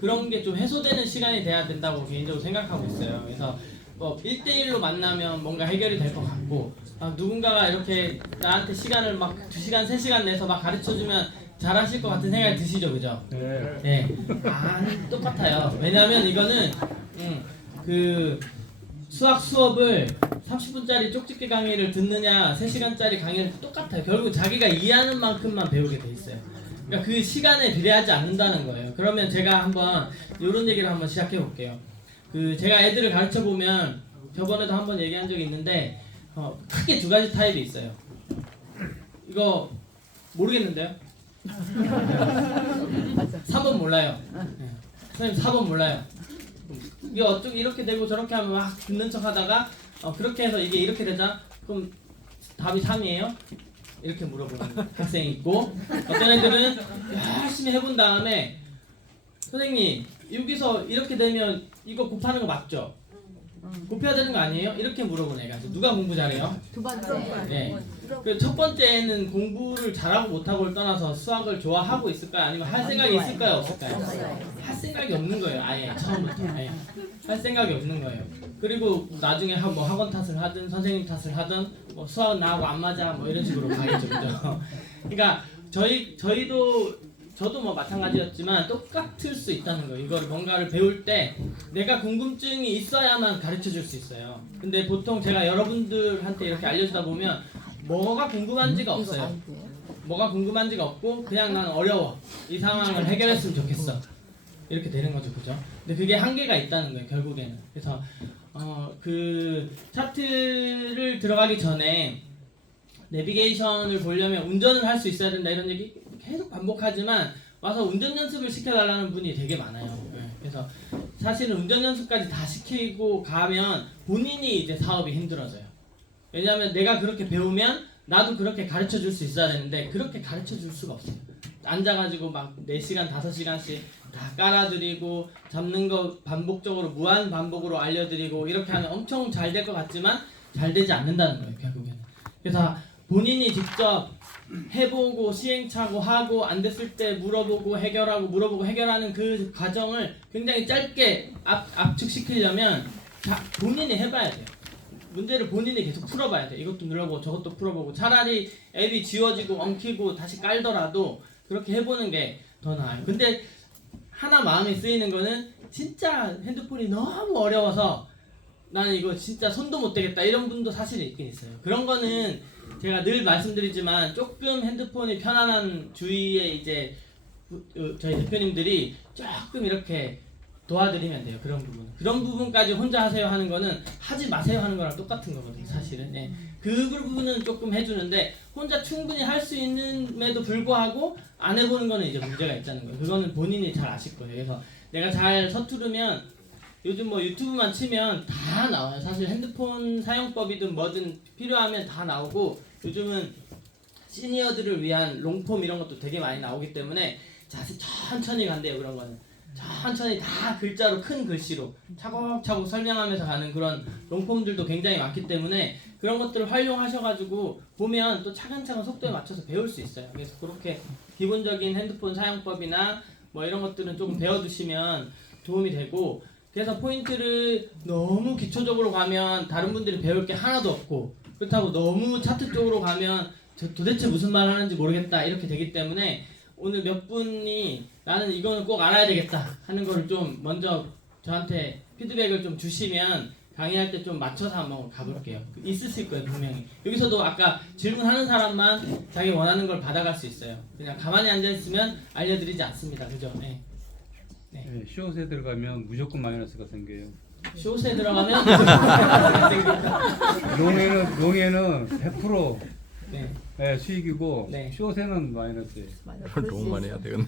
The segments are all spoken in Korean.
그런 게 좀 해소되는 시간이 돼야 된다고 개인적으로 생각하고 있어요. 그래서 뭐 1대1로 만나면 뭔가 해결이 될 것 같고 누군가가 이렇게 나한테 시간을 막 2시간, 3시간 내서 막 가르쳐주면 잘하실 것 같은 생각이 드시죠, 그죠? 네. 똑같아요. 왜냐하면 이거는 그 수학 수업을 30분짜리 쪽집게 강의를 듣느냐 3시간짜리 강의를 똑같아요. 결국 자기가 이해하는 만큼만 배우게 돼 있어요. 그러니까 그 시간에 비례하지 않는다는 거예요. 그러면 제가 한번 이런 얘기를 한번 시작해 볼게요. 제가 애들을 가르쳐 보면 저번에도 한번 얘기한 적이 있는데 크게 2가지 타입이 있어요. 이거 모르겠는데요? 3번 몰라요. 네. 선생님 4번 몰라요. 이게 어떻게 이렇게 되고 저렇게 하면 막 듣는 척 하다가 그렇게 해서 이게 이렇게 되자 그럼 답이 3이에요? 이렇게 물어보는 학생이 있고 어떤 애들은 열심히 해본 다음에 선생님 여기서 이렇게 되면 이거 곱하는 거 맞죠? 곱해야 되는 거 아니에요? 이렇게 물어보는 애가 있어요. 누가 공부 잘해요? 2번째. 네. 첫 번째는 공부를 잘하고 못하고를 떠나서 수학을 좋아하고 있을까요? 아니면 할 생각이 있을까요? 없을까요? 할 생각이 없는 거예요. 아예 처음부터. 네. 할 생각이 없는 거예요. 그리고 나중에 뭐 학원 탓을 하든 선생님 탓을 하든 뭐 수학 나하고 안 맞아 뭐 이런 식으로 가겠죠. 그죠? 그러니까 저도 뭐 마찬가지였지만 똑같을 수 있다는 거예요. 이걸 뭔가를 배울 때 내가 궁금증이 있어야만 가르쳐 줄 수 있어요. 근데 보통 제가 여러분들한테 이렇게 알려주다 보면 뭐가 궁금한지가 없어요. 뭐가 궁금한지가 없고 그냥 난 어려워. 이 상황을 해결했으면 좋겠어. 이렇게 되는 거죠. 그죠? 근데 그게 한계가 있다는 거예요. 결국에는. 그래서 그 차트를 들어가기 전에 내비게이션을 보려면 운전을 할 수 있어야 된다 이런 얘기 계속 반복하지만 와서 운전 연습을 시켜달라는 분이 되게 많아요. 네. 그래서 사실은 운전 연습까지 다 시키고 가면 본인이 이제 사업이 힘들어져요. 왜냐하면 내가 그렇게 배우면 나도 그렇게 가르쳐 줄 수 있어야 되는데 그렇게 가르쳐 줄 수가 없어요. 앉아가지고 막 4시간, 5시간씩 다 깔아드리고 잡는 거 반복적으로 무한 반복으로 알려드리고 이렇게 하면 엄청 잘 될 것 같지만 잘 되지 않는다는 거예요. 결국에는. 그래서 본인이 직접 해보고 시행착오 하고 안 됐을 때 물어보고 해결하고 물어보고 해결하는 그 과정을 굉장히 짧게 압축시키려면 본인이 해봐야 돼요. 문제를 본인이 계속 풀어봐야 돼. 이것도 눌러보고 저것도 풀어보고 차라리 앱이 지워지고 엉키고 다시 깔더라도 그렇게 해보는 게 더 나아요. 근데 하나 마음이 쓰이는 거는 진짜 핸드폰이 너무 어려워서 나는 이거 진짜 손도 못 대겠다 이런 분도 사실 있긴 있어요. 그런 거는 제가 늘 말씀드리지만 조금 핸드폰이 편안한 주위에 이제 저희 대표님들이 조금 이렇게 도와드리면 돼요. 그런 부분까지 혼자 하세요 하는 거는 하지 마세요 하는 거랑 똑같은 거거든요. 사실은. 네. 그 부분은 조금 해주는데 혼자 충분히 할 수 있는에도 불구하고 안 해보는 거는 이제 문제가 있다는 거예요. 그거는 본인이 잘 아실 거예요. 그래서 내가 잘 서투르면 요즘 뭐 유튜브만 치면 다 나와요. 사실 핸드폰 사용법이든 뭐든 필요하면 다 나오고 요즘은 시니어들을 위한 롱폼 이런 것도 되게 많이 나오기 때문에 자세히 천천히 간대요. 그런 거는 천천히 다 글자로 큰 글씨로 차곡차곡 설명하면서 가는 그런 롱폼들도 굉장히 많기 때문에 그런 것들을 활용하셔가지고 보면 또 차근차근 속도에 맞춰서 배울 수 있어요. 그래서 그렇게 기본적인 핸드폰 사용법이나 뭐 이런 것들은 조금 배워두시면 도움이 되고 그래서 포인트를 너무 기초적으로 가면 다른 분들이 배울 게 하나도 없고 그렇다고 너무 차트 쪽으로 가면 도대체 무슨 말 하는지 모르겠다 이렇게 되기 때문에 오늘 몇 분이 나는 이거는 꼭 알아야 되겠다 하는 거를 좀 먼저 저한테 피드백을 좀 주시면 강의할 때 좀 맞춰서 한번 가볼게요. 있을 거예요 분명히. 여기서도 아까 질문하는 사람만 자기 원하는 걸 받아갈 수 있어요. 그냥 가만히 앉아있으면 알려드리지 않습니다. 그죠? 네. 네, 숏에 들어가면 무조건 마이너스가 생겨요. 숏에 들어가면 롱에는 100% 네. 네, 수익이고 네. 숏에는 마이너스예요. 너무 많이 해야 되겠네.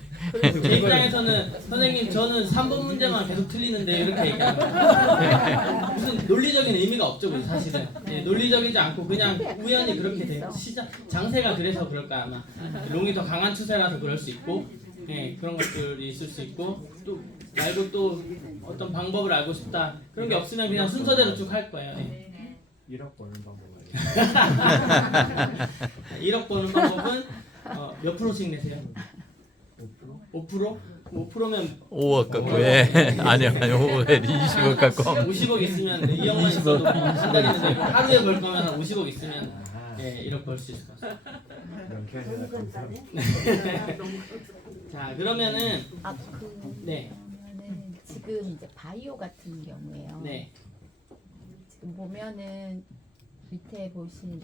제 입장에서는 선생님 저는 3번 문제만 계속 틀리는데 이렇게 얘기하는 무슨 논리적인 의미가 없죠 그죠, 사실은. 네, 논리적이지 않고 그냥 우연히 그렇게 돼요. 장세가 그래서 그럴까 아마 롱이 더 강한 추세라서 그럴 수 있고 네, 그런 것들이 있을 수 있고 또 말고 또 어떤 방법을 알고 싶다 그런 게 없으면 그냥 순서대로 쭉 할 거예요. 네. 1억 버는 방법 1억 버는 방법은 몇 프로씩 내세요? 5%? 5%? 5%면 5억 갖고 왜? 아니요 5억 20억 갖고 50억 있으면 이 형만 있어도 한 달이면 되고 하루에 벌 거면 한 50억 있으면 예, 1억 벌 수 있을 것 같습니다. 명쾌하게 자 그러면은 네. 그러면은 지금 이제 바이오 같은 경우에요. 네. 지금 보면은 밑에 보시는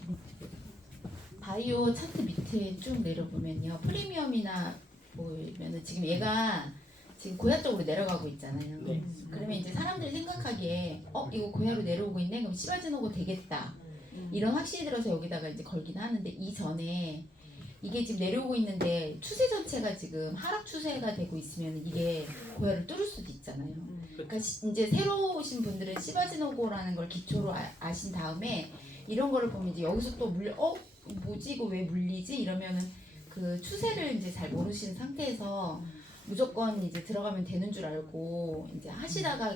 바이오 차트 밑에 쭉 내려보면요. 프리미엄이나 보면은 지금 얘가 지금 고야 쪽으로 내려가고 있잖아요. 네. 그러면 이제 사람들이 생각하기에 이거 고야로 내려오고 있네. 그럼 시바지노고 되겠다. 이런 확신이 들어서 여기다가 이제 걸긴 하는데 이전에 이게 지금 내려오고 있는데 추세 전체가 지금 하락 추세가 되고 있으면 이게 고야를 뚫을 수도 있잖아요. 그러니까 이제 새로 오신 분들은 시바지노고라는 걸 기초로 아신 다음에 이런 거를 보면 이제 여기서 또 뭐지 이거 왜 물리지 이러면은 그 추세를 이제 잘 모르시는 상태에서 무조건 이제 들어가면 되는 줄 알고 이제 하시다가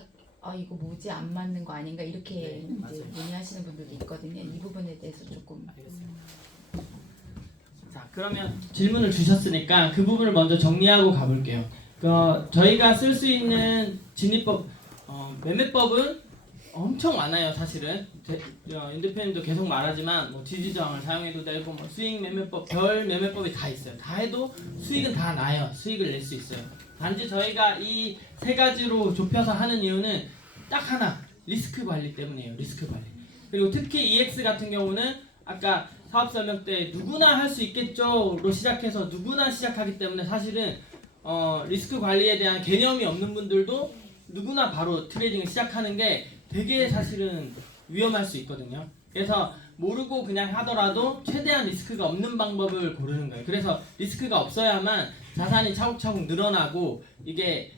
이거 뭐지 안 맞는 거 아닌가 이렇게 네, 이제 맞아요. 문의하시는 분들도 있거든요. 이 부분에 대해서 조금 알겠습니다. 자 그러면 질문을 주셨으니까 그 부분을 먼저 정리하고 가볼게요. 저희가 쓸 수 있는 진입법, 매매법은 엄청 많아요. 사실은 윤 대표님도 계속 말하지만 뭐 지지저항을 사용해도 되고 뭐 수익 매매법, 별 매매법이 다 있어요. 다 해도 수익은 다 나요. 수익을 낼 수 있어요. 단지 저희가 이 세 가지로 좁혀서 하는 이유는 딱 하나, 리스크 관리 때문이에요. 리스크 관리. 그리고 특히 EX 같은 경우는 아까 사업 설명 때 누구나 할 수 있겠죠로 시작해서 누구나 시작하기 때문에 사실은 리스크 관리에 대한 개념이 없는 분들도 누구나 바로 트레이딩을 시작하는 게 되게 사실은 위험할 수 있거든요. 그래서 모르고 그냥 하더라도 최대한 리스크가 없는 방법을 고르는 거예요. 그래서 리스크가 없어야만 자산이 차곡차곡 늘어나고 이게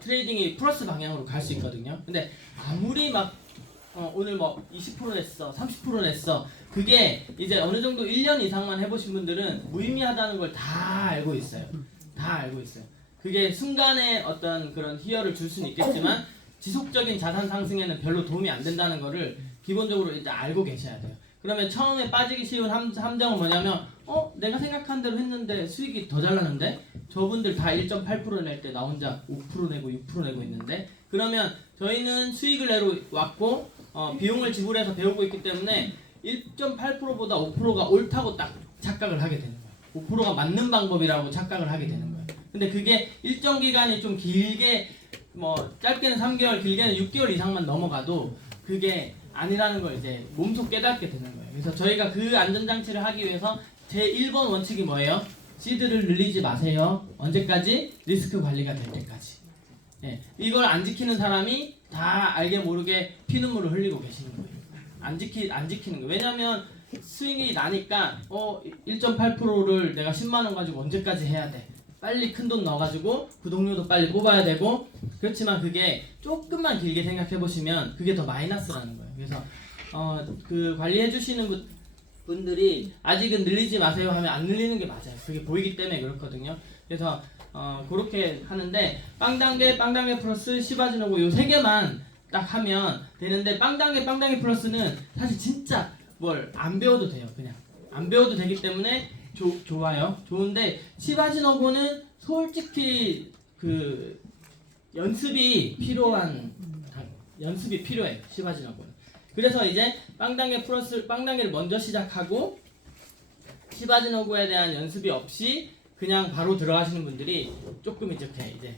트레이딩이 플러스 방향으로 갈 수 있거든요. 근데 아무리 막 오늘 뭐 20% 냈어, 30% 냈어. 그게 이제 어느 정도 1년 이상만 해보신 분들은 무의미하다는 걸 다 알고 있어요. 다 알고 있어요. 그게 순간에 어떤 그런 희열을 줄 수는 있겠지만 지속적인 자산 상승에는 별로 도움이 안 된다는 거를 기본적으로 일단 알고 계셔야 돼요. 그러면 처음에 빠지기 쉬운 함정은 뭐냐면 내가 생각한 대로 했는데 수익이 더 잘 나는데 저분들 다 1.8% 낼 때 나 혼자 5% 내고 6% 내고 있는데 그러면 저희는 수익을 내러 왔고 비용을 지불해서 배우고 있기 때문에 1.8%보다 5%가 옳다고 딱 착각을 하게 되는 거예요. 5%가 맞는 방법이라고 착각을 하게 되는 거예요. 근데 그게 일정 기간이 좀 길게 뭐 짧게는 3개월, 길게는 6개월 이상만 넘어가도 그게 아니라는 걸 이제 몸소 깨닫게 되는 거예요. 그래서 저희가 그 안전장치를 하기 위해서 제 1번 원칙이 뭐예요? 시드를 늘리지 마세요. 언제까지? 리스크 관리가 될 때까지. 네, 이걸 안 지키는 사람이 다 알게 모르게 피눈물을 흘리고 계시는 거예요. 안 지키는 거예요. 왜냐면 스윙이 나니까 1.8%를 내가 10만 원 가지고 언제까지 해야 돼? 빨리 큰 돈 넣어가지고 구독료도 빨리 뽑아야 되고 그렇지만 그게 조금만 길게 생각해 보시면 그게 더 마이너스라는 거예요. 그래서 그 관리해 주시는 분들이 아직은 늘리지 마세요 하면 안 늘리는 게 맞아요. 그게 보이기 때문에 그렇거든요. 그래서 그렇게 하는데 빵단계 플러스 시바지노고 요 세 개만 딱 하면 되는데 빵단계 플러스는 사실 진짜 뭘 안 배워도 돼요. 그냥 안 배워도 되기 때문에 좋아요. 좋은데 시바지노고는 솔직히 그 연습이 필요해요. 시바지노고는. 그래서 이제 빵단계를 먼저 시작하고 시바지노고에 대한 연습이 없이 그냥 바로 들어가시는 분들이 조금 이렇게 이제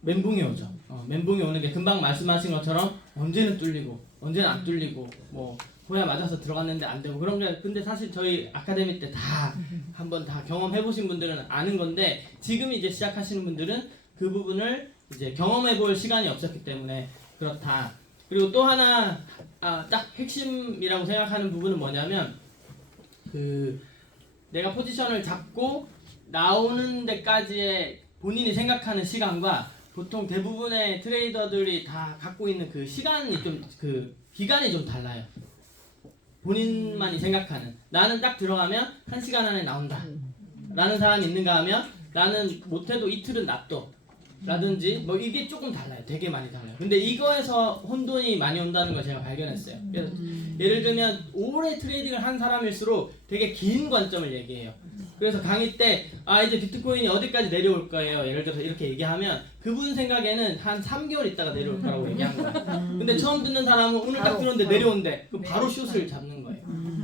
멘붕이 오죠. 멘붕이 오는 게 금방 말씀하신 것처럼 언제는 뚫리고 언제는 안 뚫리고 뭐 고야 맞아서 들어갔는데 안 되고 그런 게 근데 사실 저희 아카데미 때 다 한번 다 경험해 보신 분들은 아는 건데 지금 이제 시작하시는 분들은 그 부분을 이제 경험해 볼 시간이 없었기 때문에 그렇다. 그리고 또 하나 딱 핵심이라고 생각하는 부분은 뭐냐면 그 내가 포지션을 잡고 나오는 데까지의 본인이 생각하는 시간과 보통 대부분의 트레이더들이 다 갖고 있는 그 시간이 좀 그 기간이 좀 달라요. 본인만이 생각하는 나는 딱 들어가면 1시간 안에 나온다 라는 사람이 있는가 하면 나는 못해도 이틀은 놔둬 라든지 뭐 이게 조금 달라요. 되게 많이 달라요. 근데 이거에서 혼돈이 많이 온다는 걸 제가 발견했어요. 그래서 예를 들면 오래 트레이딩을 한 사람일수록 되게 긴 관점을 얘기해요. 그래서 강의 때 이제 비트코인이 어디까지 내려올 거예요. 예를 들어서 이렇게 얘기하면 그분 생각에는 한 3개월 있다가 내려올 거라고 얘기한 거예요. 근데 처음 듣는 사람은 오늘 딱 들었는데 내려온대. 그럼 바로 숏을 잡는 거예요.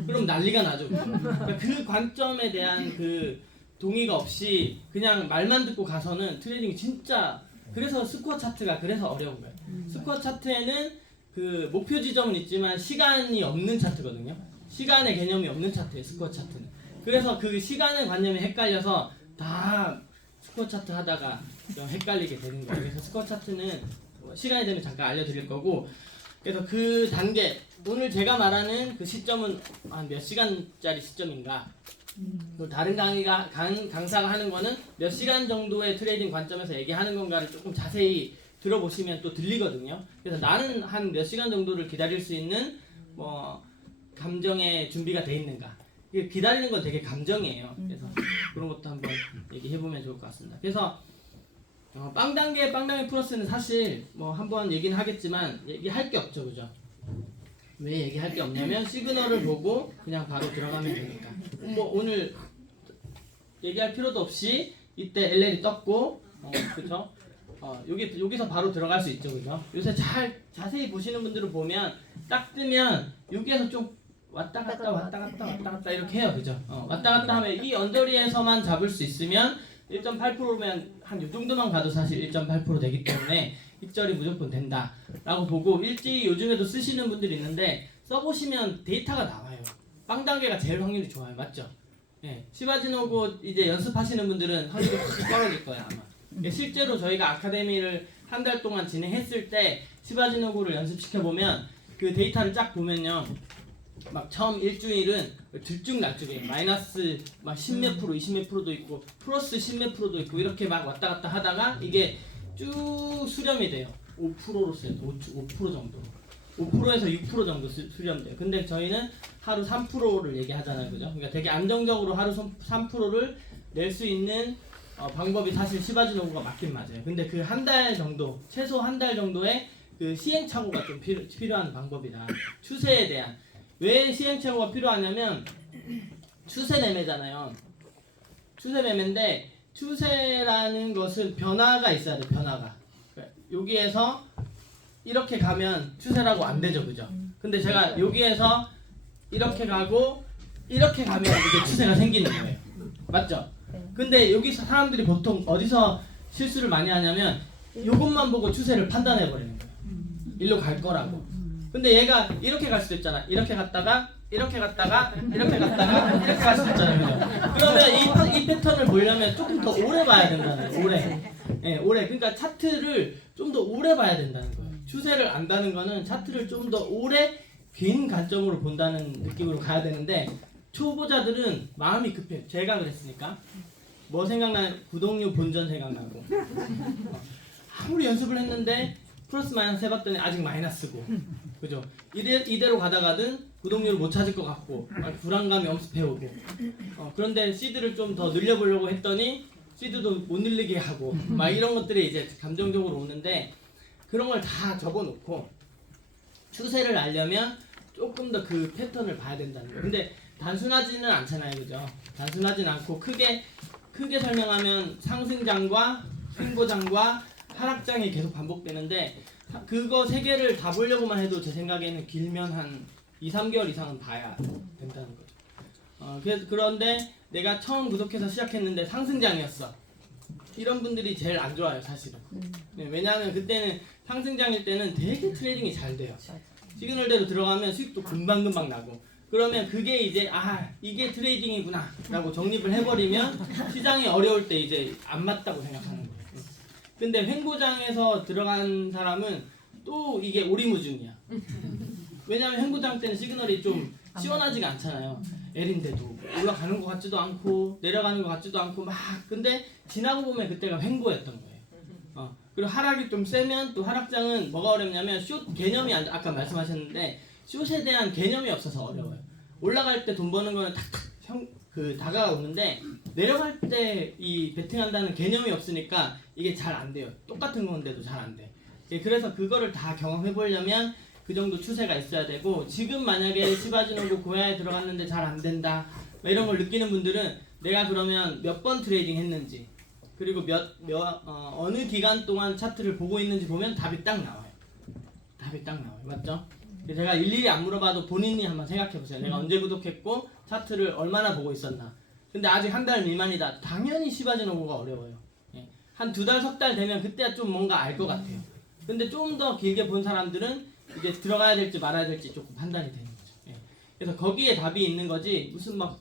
그럼 난리가 나죠. 그러니까 그 관점에 대한 그 동의가 없이 그냥 말만 듣고 가서는 트레이딩이 진짜 그래서 스코어 차트가 그래서 어려운 거예요. 스코어 차트에는 그 목표 지점은 있지만 시간이 없는 차트거든요. 시간의 개념이 없는 차트예요. 스코어 차트는. 그래서 그 시간의 관념이 헷갈려서 다 스코어 차트 하다가 좀 헷갈리게 되는 거예요. 그래서 스코어 차트는 시간이 되면 잠깐 알려드릴 거고 그래서 그 단계 오늘 제가 말하는 그 시점은 한 몇 시간짜리 시점인가 또 다른 강사가 하는 거는 몇 시간 정도의 트레이딩 관점에서 얘기하는 건가를 조금 자세히 들어보시면 또 들리거든요. 그래서 나는 한 몇 시간 정도를 기다릴 수 있는 뭐 감정의 준비가 돼 있는가. 이게 기다리는 건 되게 감정이에요. 그래서 그런 것도 한번 얘기해보면 좋을 것 같습니다. 그래서 빵단계 플러스는 사실 뭐 한번 얘기는 하겠지만 얘기할 게 없죠, 그죠? 왜 얘기할 게 없냐면 시그널을 보고 그냥 바로 들어가면 되니까. 뭐 오늘 얘기할 필요도 없이 이때 LL이 떴고, 그죠? 여기서 바로 들어갈 수 있죠, 그죠? 요새 잘 자세히 보시는 분들을 보면 딱 뜨면 여기에서 좀 왔다 갔다 이렇게 해요, 그죠? 왔다 갔다 하면 이 언저리에서만 잡을 수 있으면 1.8%면 한 이 정도만 가도 사실 1.8% 되기 때문에 익절이 무조건 된다라고 보고 일찍 요즘에도 쓰시는 분들이 있는데 써보시면 데이터가 나와요. 빵 단계가 제일 확률이 좋아요, 맞죠? 예, 시바지노고 이제 연습하시는 분들은 확률이 확 떨어질 거예요 아마. 실제로 저희가 아카데미를 한 달 동안 진행했을 때 시바지노고를 연습시켜 보면 그 데이터를 쫙 보면요. 막 처음 일주일은 들쭉날쭉해요. 마이너스 막 10몇 프로, 20몇 프로도 있고 플러스 10몇 프로도 있고 이렇게 막 왔다 갔다 하다가 이게 쭉 수렴이 돼요. 5%로 써요. 5% 정도. 5%에서 6% 정도 수렴돼요. 근데 저희는 하루 3%를 얘기하잖아요. 그죠? 그러니까 되게 안정적으로 하루 3%를 낼 수 있는 방법이 사실 시바지노고가 맞긴 맞아요. 근데 그 한 달 정도, 최소 한 달 정도의 그 시행착오가 좀 필요한 방법이라 추세에 대한 왜 시행착오가 필요하냐면 추세 매매잖아요. 추세 매매인데 추세라는 것은 변화가 있어야 돼. 변화가. 여기에서 이렇게 가면 추세라고 안 되죠, 그죠? 근데 제가 여기에서 이렇게 가고 이렇게 가면 이게 추세가 생기는 거예요. 맞죠? 근데 여기서 사람들이 보통 어디서 실수를 많이 하냐면 이것만 보고 추세를 판단해 버리는 거예요. 일로 갈 거라고. 근데 얘가 이렇게 갈 수도 있잖아. 이렇게 갔다가 이렇게 갔다가 이렇게 갔다가 이렇게 갈 수도 있잖아요. 그죠? 그러면 이 패턴을 보려면 조금 더 오래 봐야 된다는 거예요. 오래. 예, 오래. 그러니까 차트를 좀 더 오래 봐야 된다는 거예요. 추세를 안다는 거는 차트를 좀 더 오래 긴 관점으로 본다는 느낌으로 가야 되는데 초보자들은 마음이 급해요. 제가 그랬으니까. 뭐 생각나요? 구독료 본전 생각나고. 아무리 연습을 했는데 플러스 마이너스 해봤더니 아직 마이너스고, 그죠? 이대로 가다가든 구독료를 못 찾을 것 같고 불안감이 엄습해오고 그런데 시드를 좀 더 늘려보려고 했더니 시드도 못 늘리게 하고 막 이런 것들이 이제 감정적으로 오는데 그런 걸 다 적어놓고 추세를 알려면 조금 더 그 패턴을 봐야 된다는 거예요. 근데 단순하지는 않잖아요, 그죠? 단순하진 않고 크게 설명하면 상승장과 횡보장과 하락장이 계속 반복되는데 그거 세 개를 다 보려고만 해도 제 생각에는 길면 한 2-3개월 이상은 봐야 된다는 거죠. 그런데 내가 처음 구독해서 시작했는데 상승장이었어. 이런 분들이 제일 안 좋아요, 사실은. 네, 왜냐하면 그때는 상승장일 때는 되게 트레이딩이 잘 돼요. 시그널대로 들어가면 수익도 금방금방 나고 그러면 그게 이제 이게 트레이딩이구나 라고 정립을 해버리면 시장이 어려울 때 이제 안 맞다고 생각하는 거예요. 근데 횡보장에서 들어간 사람은 또 이게 오리무중이야. 왜냐면 횡보장 때는 시그널이 좀 시원하지가 않잖아요. L인데도 올라가는 것 같지도 않고 내려가는 것 같지도 않고 막 근데 지나고 보면 그때가 횡보였던 거예요. 그리고 하락이 좀 세면 또 하락장은 뭐가 어렵냐면 숏 개념이 아까 말씀하셨는데 숏에 대한 개념이 없어서 어려워요. 올라갈 때 돈 버는 거는 탁탁 다가오는데 내려갈 때 이 베팅한다는 개념이 없으니까 이게 잘 안 돼요. 똑같은 건데도 잘 안 돼. 그래서 그거를 다 경험해 보려면 그 정도 추세가 있어야 되고 지금 만약에 시바지노고 고야에 들어갔는데 잘 안 된다 뭐 이런 걸 느끼는 분들은 내가 그러면 몇 번 트레이딩 했는지 그리고 어느 기간 동안 차트를 보고 있는지 보면 답이 딱 나와요. 답이 딱 나와요. 맞죠? 제가 일일이 안 물어봐도 본인이 한번 생각해 보세요. 내가 언제 구독했고 차트를 얼마나 보고 있었나. 근데 아직 한 달 미만이다. 당연히 시바지노고가 어려워요. 한 2달, 3달 되면 그때야 좀 뭔가 알 것 같아요. 근데 좀 더 길게 본 사람들은 이제 들어가야 될지 말아야 될지 조금 판단이 되는 거죠. 그래서 거기에 답이 있는 거지 무슨 막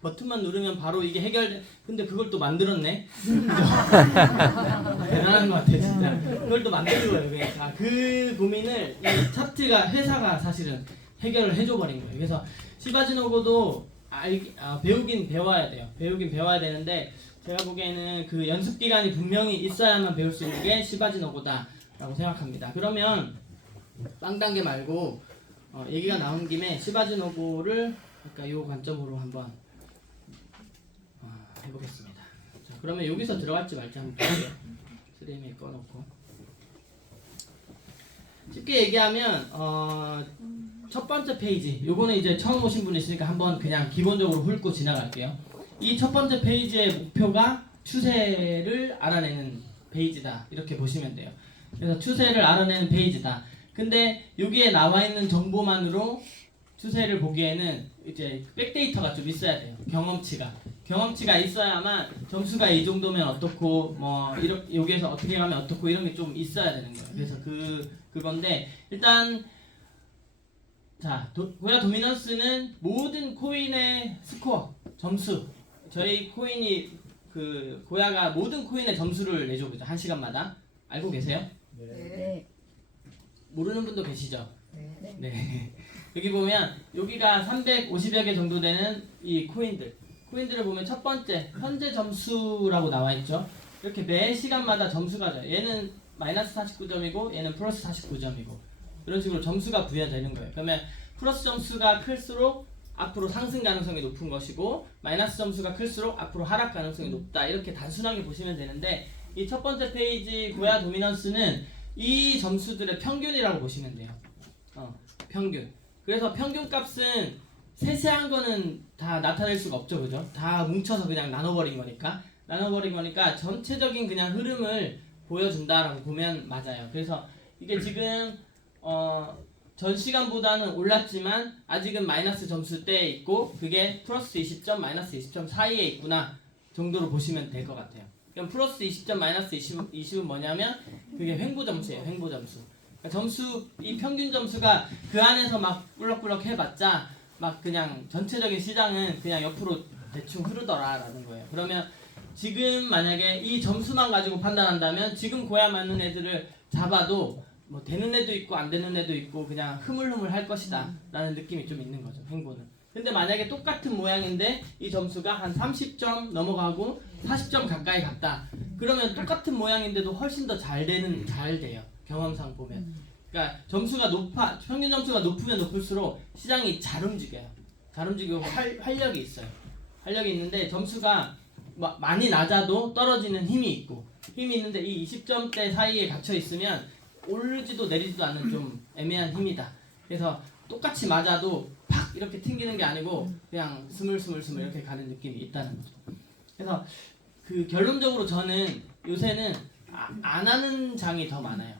버튼만 누르면 바로 이게 해결돼. 근데 그걸 또 만들었네. 대단한 것 같아 진짜. 그걸 또 만든 거예요. 그러니까 그 고민을 이 차트가 회사가 사실은 해결을 해줘 버린 거예요. 그래서 시바지노고도 배우긴 배워야 돼요. 배우긴 배워야 되는데 제가 보기에는 그 연습 기간이 분명히 있어야만 배울 수 있는 게 시바지노고다라고 생각합니다. 그러면 빵단계 말고 얘기가 나온 김에 시바지노고를 그러니까 이 관점으로 한번 해보겠습니다. 자, 그러면 여기서 들어갈지 말지 한번 볼게요. 스트리밍 꺼놓고 쉽게 얘기하면 첫 번째 페이지 요거는 이제 처음 오신 분 있으니까 한번 그냥 기본적으로 훑고 지나갈게요. 이 첫 번째 페이지의 목표가 추세를 알아내는 페이지다 이렇게 보시면 돼요. 그래서 추세를 알아내는 페이지다. 근데 여기에 나와 있는 정보만으로 추세를 보기에는 이제 백데이터가 좀 있어야 돼요. 경험치가 있어야만 점수가 이 정도면 어떻고 뭐 이렇게 여기에서 어떻게 가면 어떻고 이런 게 좀 있어야 되는 거예요. 그래서 그건데 일단 자 고야 도미넌스는 모든 코인의 스코어 점수 저희 코인이 그 고야가 모든 코인의 점수를 내줘 보죠. 1시간마다 알고 계세요? 네. 모르는 분도 계시죠? 네. 네. 여기 보면 여기가 350여 개 정도 되는 이 코인들을 보면 첫 번째 현재 점수라고 나와 있죠. 이렇게 매 시간마다 점수가 져요. 얘는 마이너스 49점이고 얘는 플러스 49점이고 이런 식으로 점수가 부여되는 거예요. 그러면 플러스 점수가 클수록 앞으로 상승 가능성이 높은 것이고 마이너스 점수가 클수록 앞으로 하락 가능성이 높다. 이렇게 단순하게 보시면 되는데 이 첫 번째 페이지 고야 도미넌스는 이 점수들의 평균이라고 보시면 돼요. 평균. 그래서 평균 값은 세세한 거는 다 나타낼 수가 없죠, 그죠? 다 뭉쳐서 그냥 나눠버린 거니까 전체적인 그냥 흐름을 보여준다라고 보면 맞아요. 그래서 이게 지금 전 시간보다는 올랐지만 아직은 마이너스 점수대에 있고 그게 플러스 20점, 마이너스 20점 사이에 있구나 정도로 보시면 될 것 같아요. 그럼 플러스 20점, 마이너스 20은 뭐냐면 그게 횡보 점수예요. 횡보 점수. 그러니까 이 평균 점수가 그 안에서 막 꿀럭꿀럭 해봤자 막 그냥 전체적인 시장은 그냥 옆으로 대충 흐르더라라는 거예요. 그러면 지금 만약에 이 점수만 가지고 판단한다면 지금 고야 맞는 애들을 잡아도 뭐 되는 애도 있고 안 되는 애도 있고 그냥 흐물흐물 할 것이다 라는 느낌이 좀 있는 거죠. 횡보는. 근데 만약에 똑같은 모양인데 이 점수가 한 30점 넘어가고 40점 가까이 갔다. 그러면 똑같은 모양인데도 훨씬 더 잘 돼요. 경험상 보면. 그러니까 평균 점수가 높으면 높을수록 시장이 잘 움직여요. 잘 움직이고 활력이 있어요. 활력이 있는데 점수가 많이 낮아도 떨어지는 힘이 있는데 이 20점대 사이에 갇혀 있으면 오르지도 내리지도 않는 좀 애매한 힘이다. 그래서 똑같이 맞아도 팍 이렇게 튕기는 게 아니고 그냥 스물스물 이렇게 가는 느낌이 있다는 거죠. 그래서 그 결론적으로 저는 요새는 안 하는 장이 더 많아요.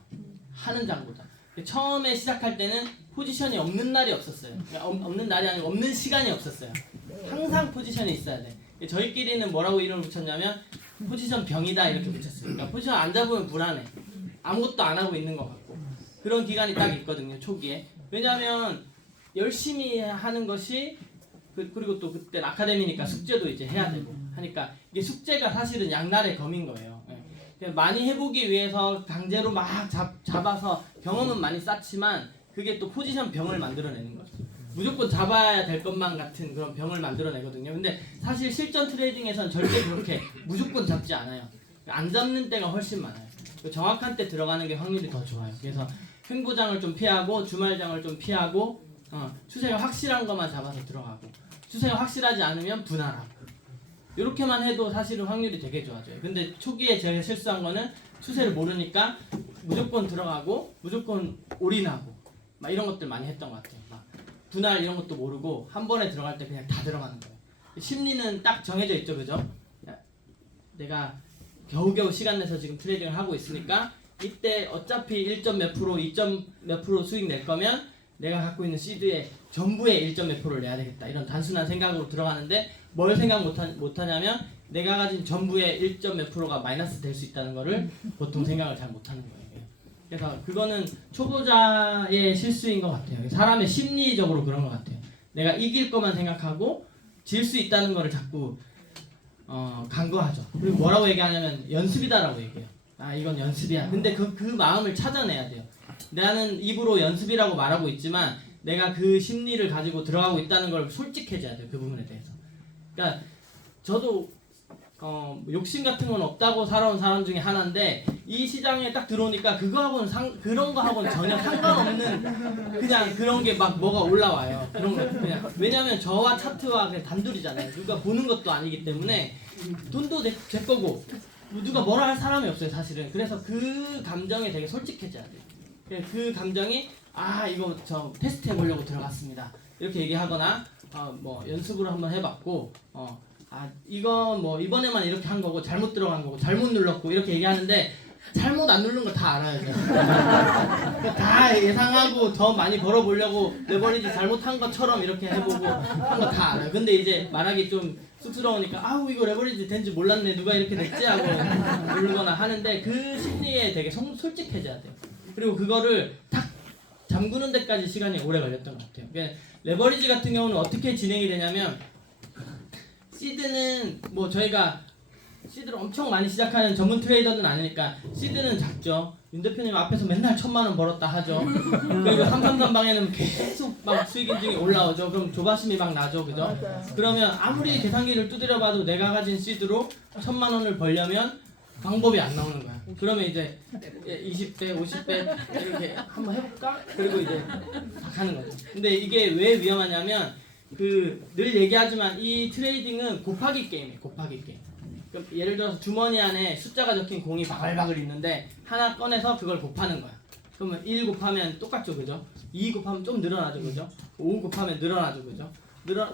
하는 장보다. 처음에 시작할 때는 포지션이 없는 날이 없었어요. 그러니까 없는 날이 아니고 없는 시간이 없었어요. 항상 포지션이 있어야 돼. 저희끼리는 뭐라고 이름을 붙였냐면 포지션 병이다 이렇게 붙였어요. 그러니까 포지션 안 잡으면 불안해. 아무것도 안 하고 있는 것 같고 그런 기간이 딱 있거든요. 초기에. 왜냐하면 열심히 하는 것이 그리고 또 그때 아카데미니까 숙제도 이제 해야 되고 하니까 이게 숙제가 사실은 양날의 검인 거예요. 많이 해보기 위해서 강제로 막 잡아서 경험은 많이 쌓지만 그게 또 포지션 병을 만들어내는 거죠. 무조건 잡아야 될 것만 같은 그런 병을 만들어내거든요. 근데 사실 실전 트레이딩에서는 절대 그렇게 무조건 잡지 않아요. 안 잡는 때가 훨씬 많아요. 정확한 때 들어가는 게 확률이 더 좋아요. 그래서 횡보장을 좀 피하고 주말장을 좀 피하고 추세가 확실한 것만 잡아서 들어가고 추세가 확실하지 않으면 분할하고 이렇게만 해도 사실은 확률이 되게 좋아져요. 근데 초기에 제가 실수한 거는 추세를 모르니까 무조건 들어가고 무조건 올인하고 막 이런 것들 많이 했던 것 같아요. 막 분할 이런 것도 모르고 한 번에 들어갈 때 그냥 다 들어가는 거예요. 심리는 딱 정해져 있죠, 그죠? 내가 겨우겨우 시간 내서 지금 트레이딩을 하고 있으니까 이때 어차피 1점 몇 프로, 2점 몇 프로 수익 낼 거면 내가 갖고 있는 시드의 전부의 1점 몇 프로를 내야 되겠다. 이런 단순한 생각으로 들어가는데 뭘 생각 못하냐면 내가 가진 전부의 1점 몇 프로가 마이너스 될 수 있다는 거를 보통 생각을 잘 못하는 거예요. 그래서 그거는 초보자의 실수인 것 같아요. 사람의 심리적으로 그런 것 같아요. 내가 이길 것만 생각하고 질 수 있다는 거를 자꾸 간과하죠. 그리고 뭐라고 얘기하냐면 연습이다라고 얘기해요. 아 이건 연습이야. 근데 그 마음을 찾아내야 돼요. 나는 입으로 연습이라고 말하고 있지만 내가 그 심리를 가지고 들어가고 있다는 걸 솔직해져야 돼요. 그 부분에 대해서. 그러니까 저도 욕심 같은 건 없다고 살아온 사람 중에 하나인데 이 시장에 딱 들어오니까 그거하고는 그런 거하고는 전혀 상관없는 그냥 그런 게 막 뭐가 올라와요. 그런 거 그냥 왜냐면 저와 차트와 그냥 단둘이잖아요. 누가 보는 것도 아니기 때문에 돈도 내 거고 누가 뭐라 할 사람이 없어요 사실은. 그래서 그 감정에 되게 솔직해져야 돼요. 그 감정이 아 이거 저 테스트 해보려고 들어갔습니다 이렇게 얘기하거나 뭐 연습으로 한번 해봤고 아 이건 뭐 이번에만 이렇게 한 거고 잘못 들어간 거고 잘못 눌렀고 이렇게 얘기하는데 잘못 안 누른 거 다 알아요. 그러니까 다 예상하고 더 많이 벌어보려고 레버리지 잘못한 것처럼 이렇게 해보고 한 거 다 알아요. 근데 이제 말하기 좀 쑥스러우니까 아우 이거 레버리지 된지 몰랐네 누가 이렇게 됐지 하고 누르거나 하는데 그 심리에 되게 솔직해져야 돼요. 그리고 그거를 탁 잠그는 데까지 시간이 오래 걸렸던 것 같아요. 그러니까 레버리지 같은 경우는 어떻게 진행이 되냐면 시드는 뭐 저희가 시드를 엄청 많이 시작하는 전문 트레이더는 아니니까 시드는 작죠. 윤 대표님 앞에서 맨날 1,000만 원 벌었다 하죠. 그리고 333방에는 계속 막 수익 인증이 올라오죠. 그럼 조바심이 막 나죠, 그죠? 그러면 아무리 계산기를 두드려봐도 내가 가진 시드로 1,000만 원을 벌려면 방법이 안 나오는 거야. 그러면 이제 20배, 50배 이렇게 한번 해볼까? 그리고 이제 막 하는 거죠. 근데 이게 왜 위험하냐면 늘 얘기하지만 이 트레이딩은 곱하기 게임이에요. 곱하기 게임. 그럼 예를 들어서 주머니 안에 숫자가 적힌 공이 바글바글 있는데 하나 꺼내서 그걸 곱하는 거야. 그러면 1 곱하면 똑같죠, 그죠? 2 곱하면 좀 늘어나죠, 그죠? 5 곱하면 늘어나죠, 그죠?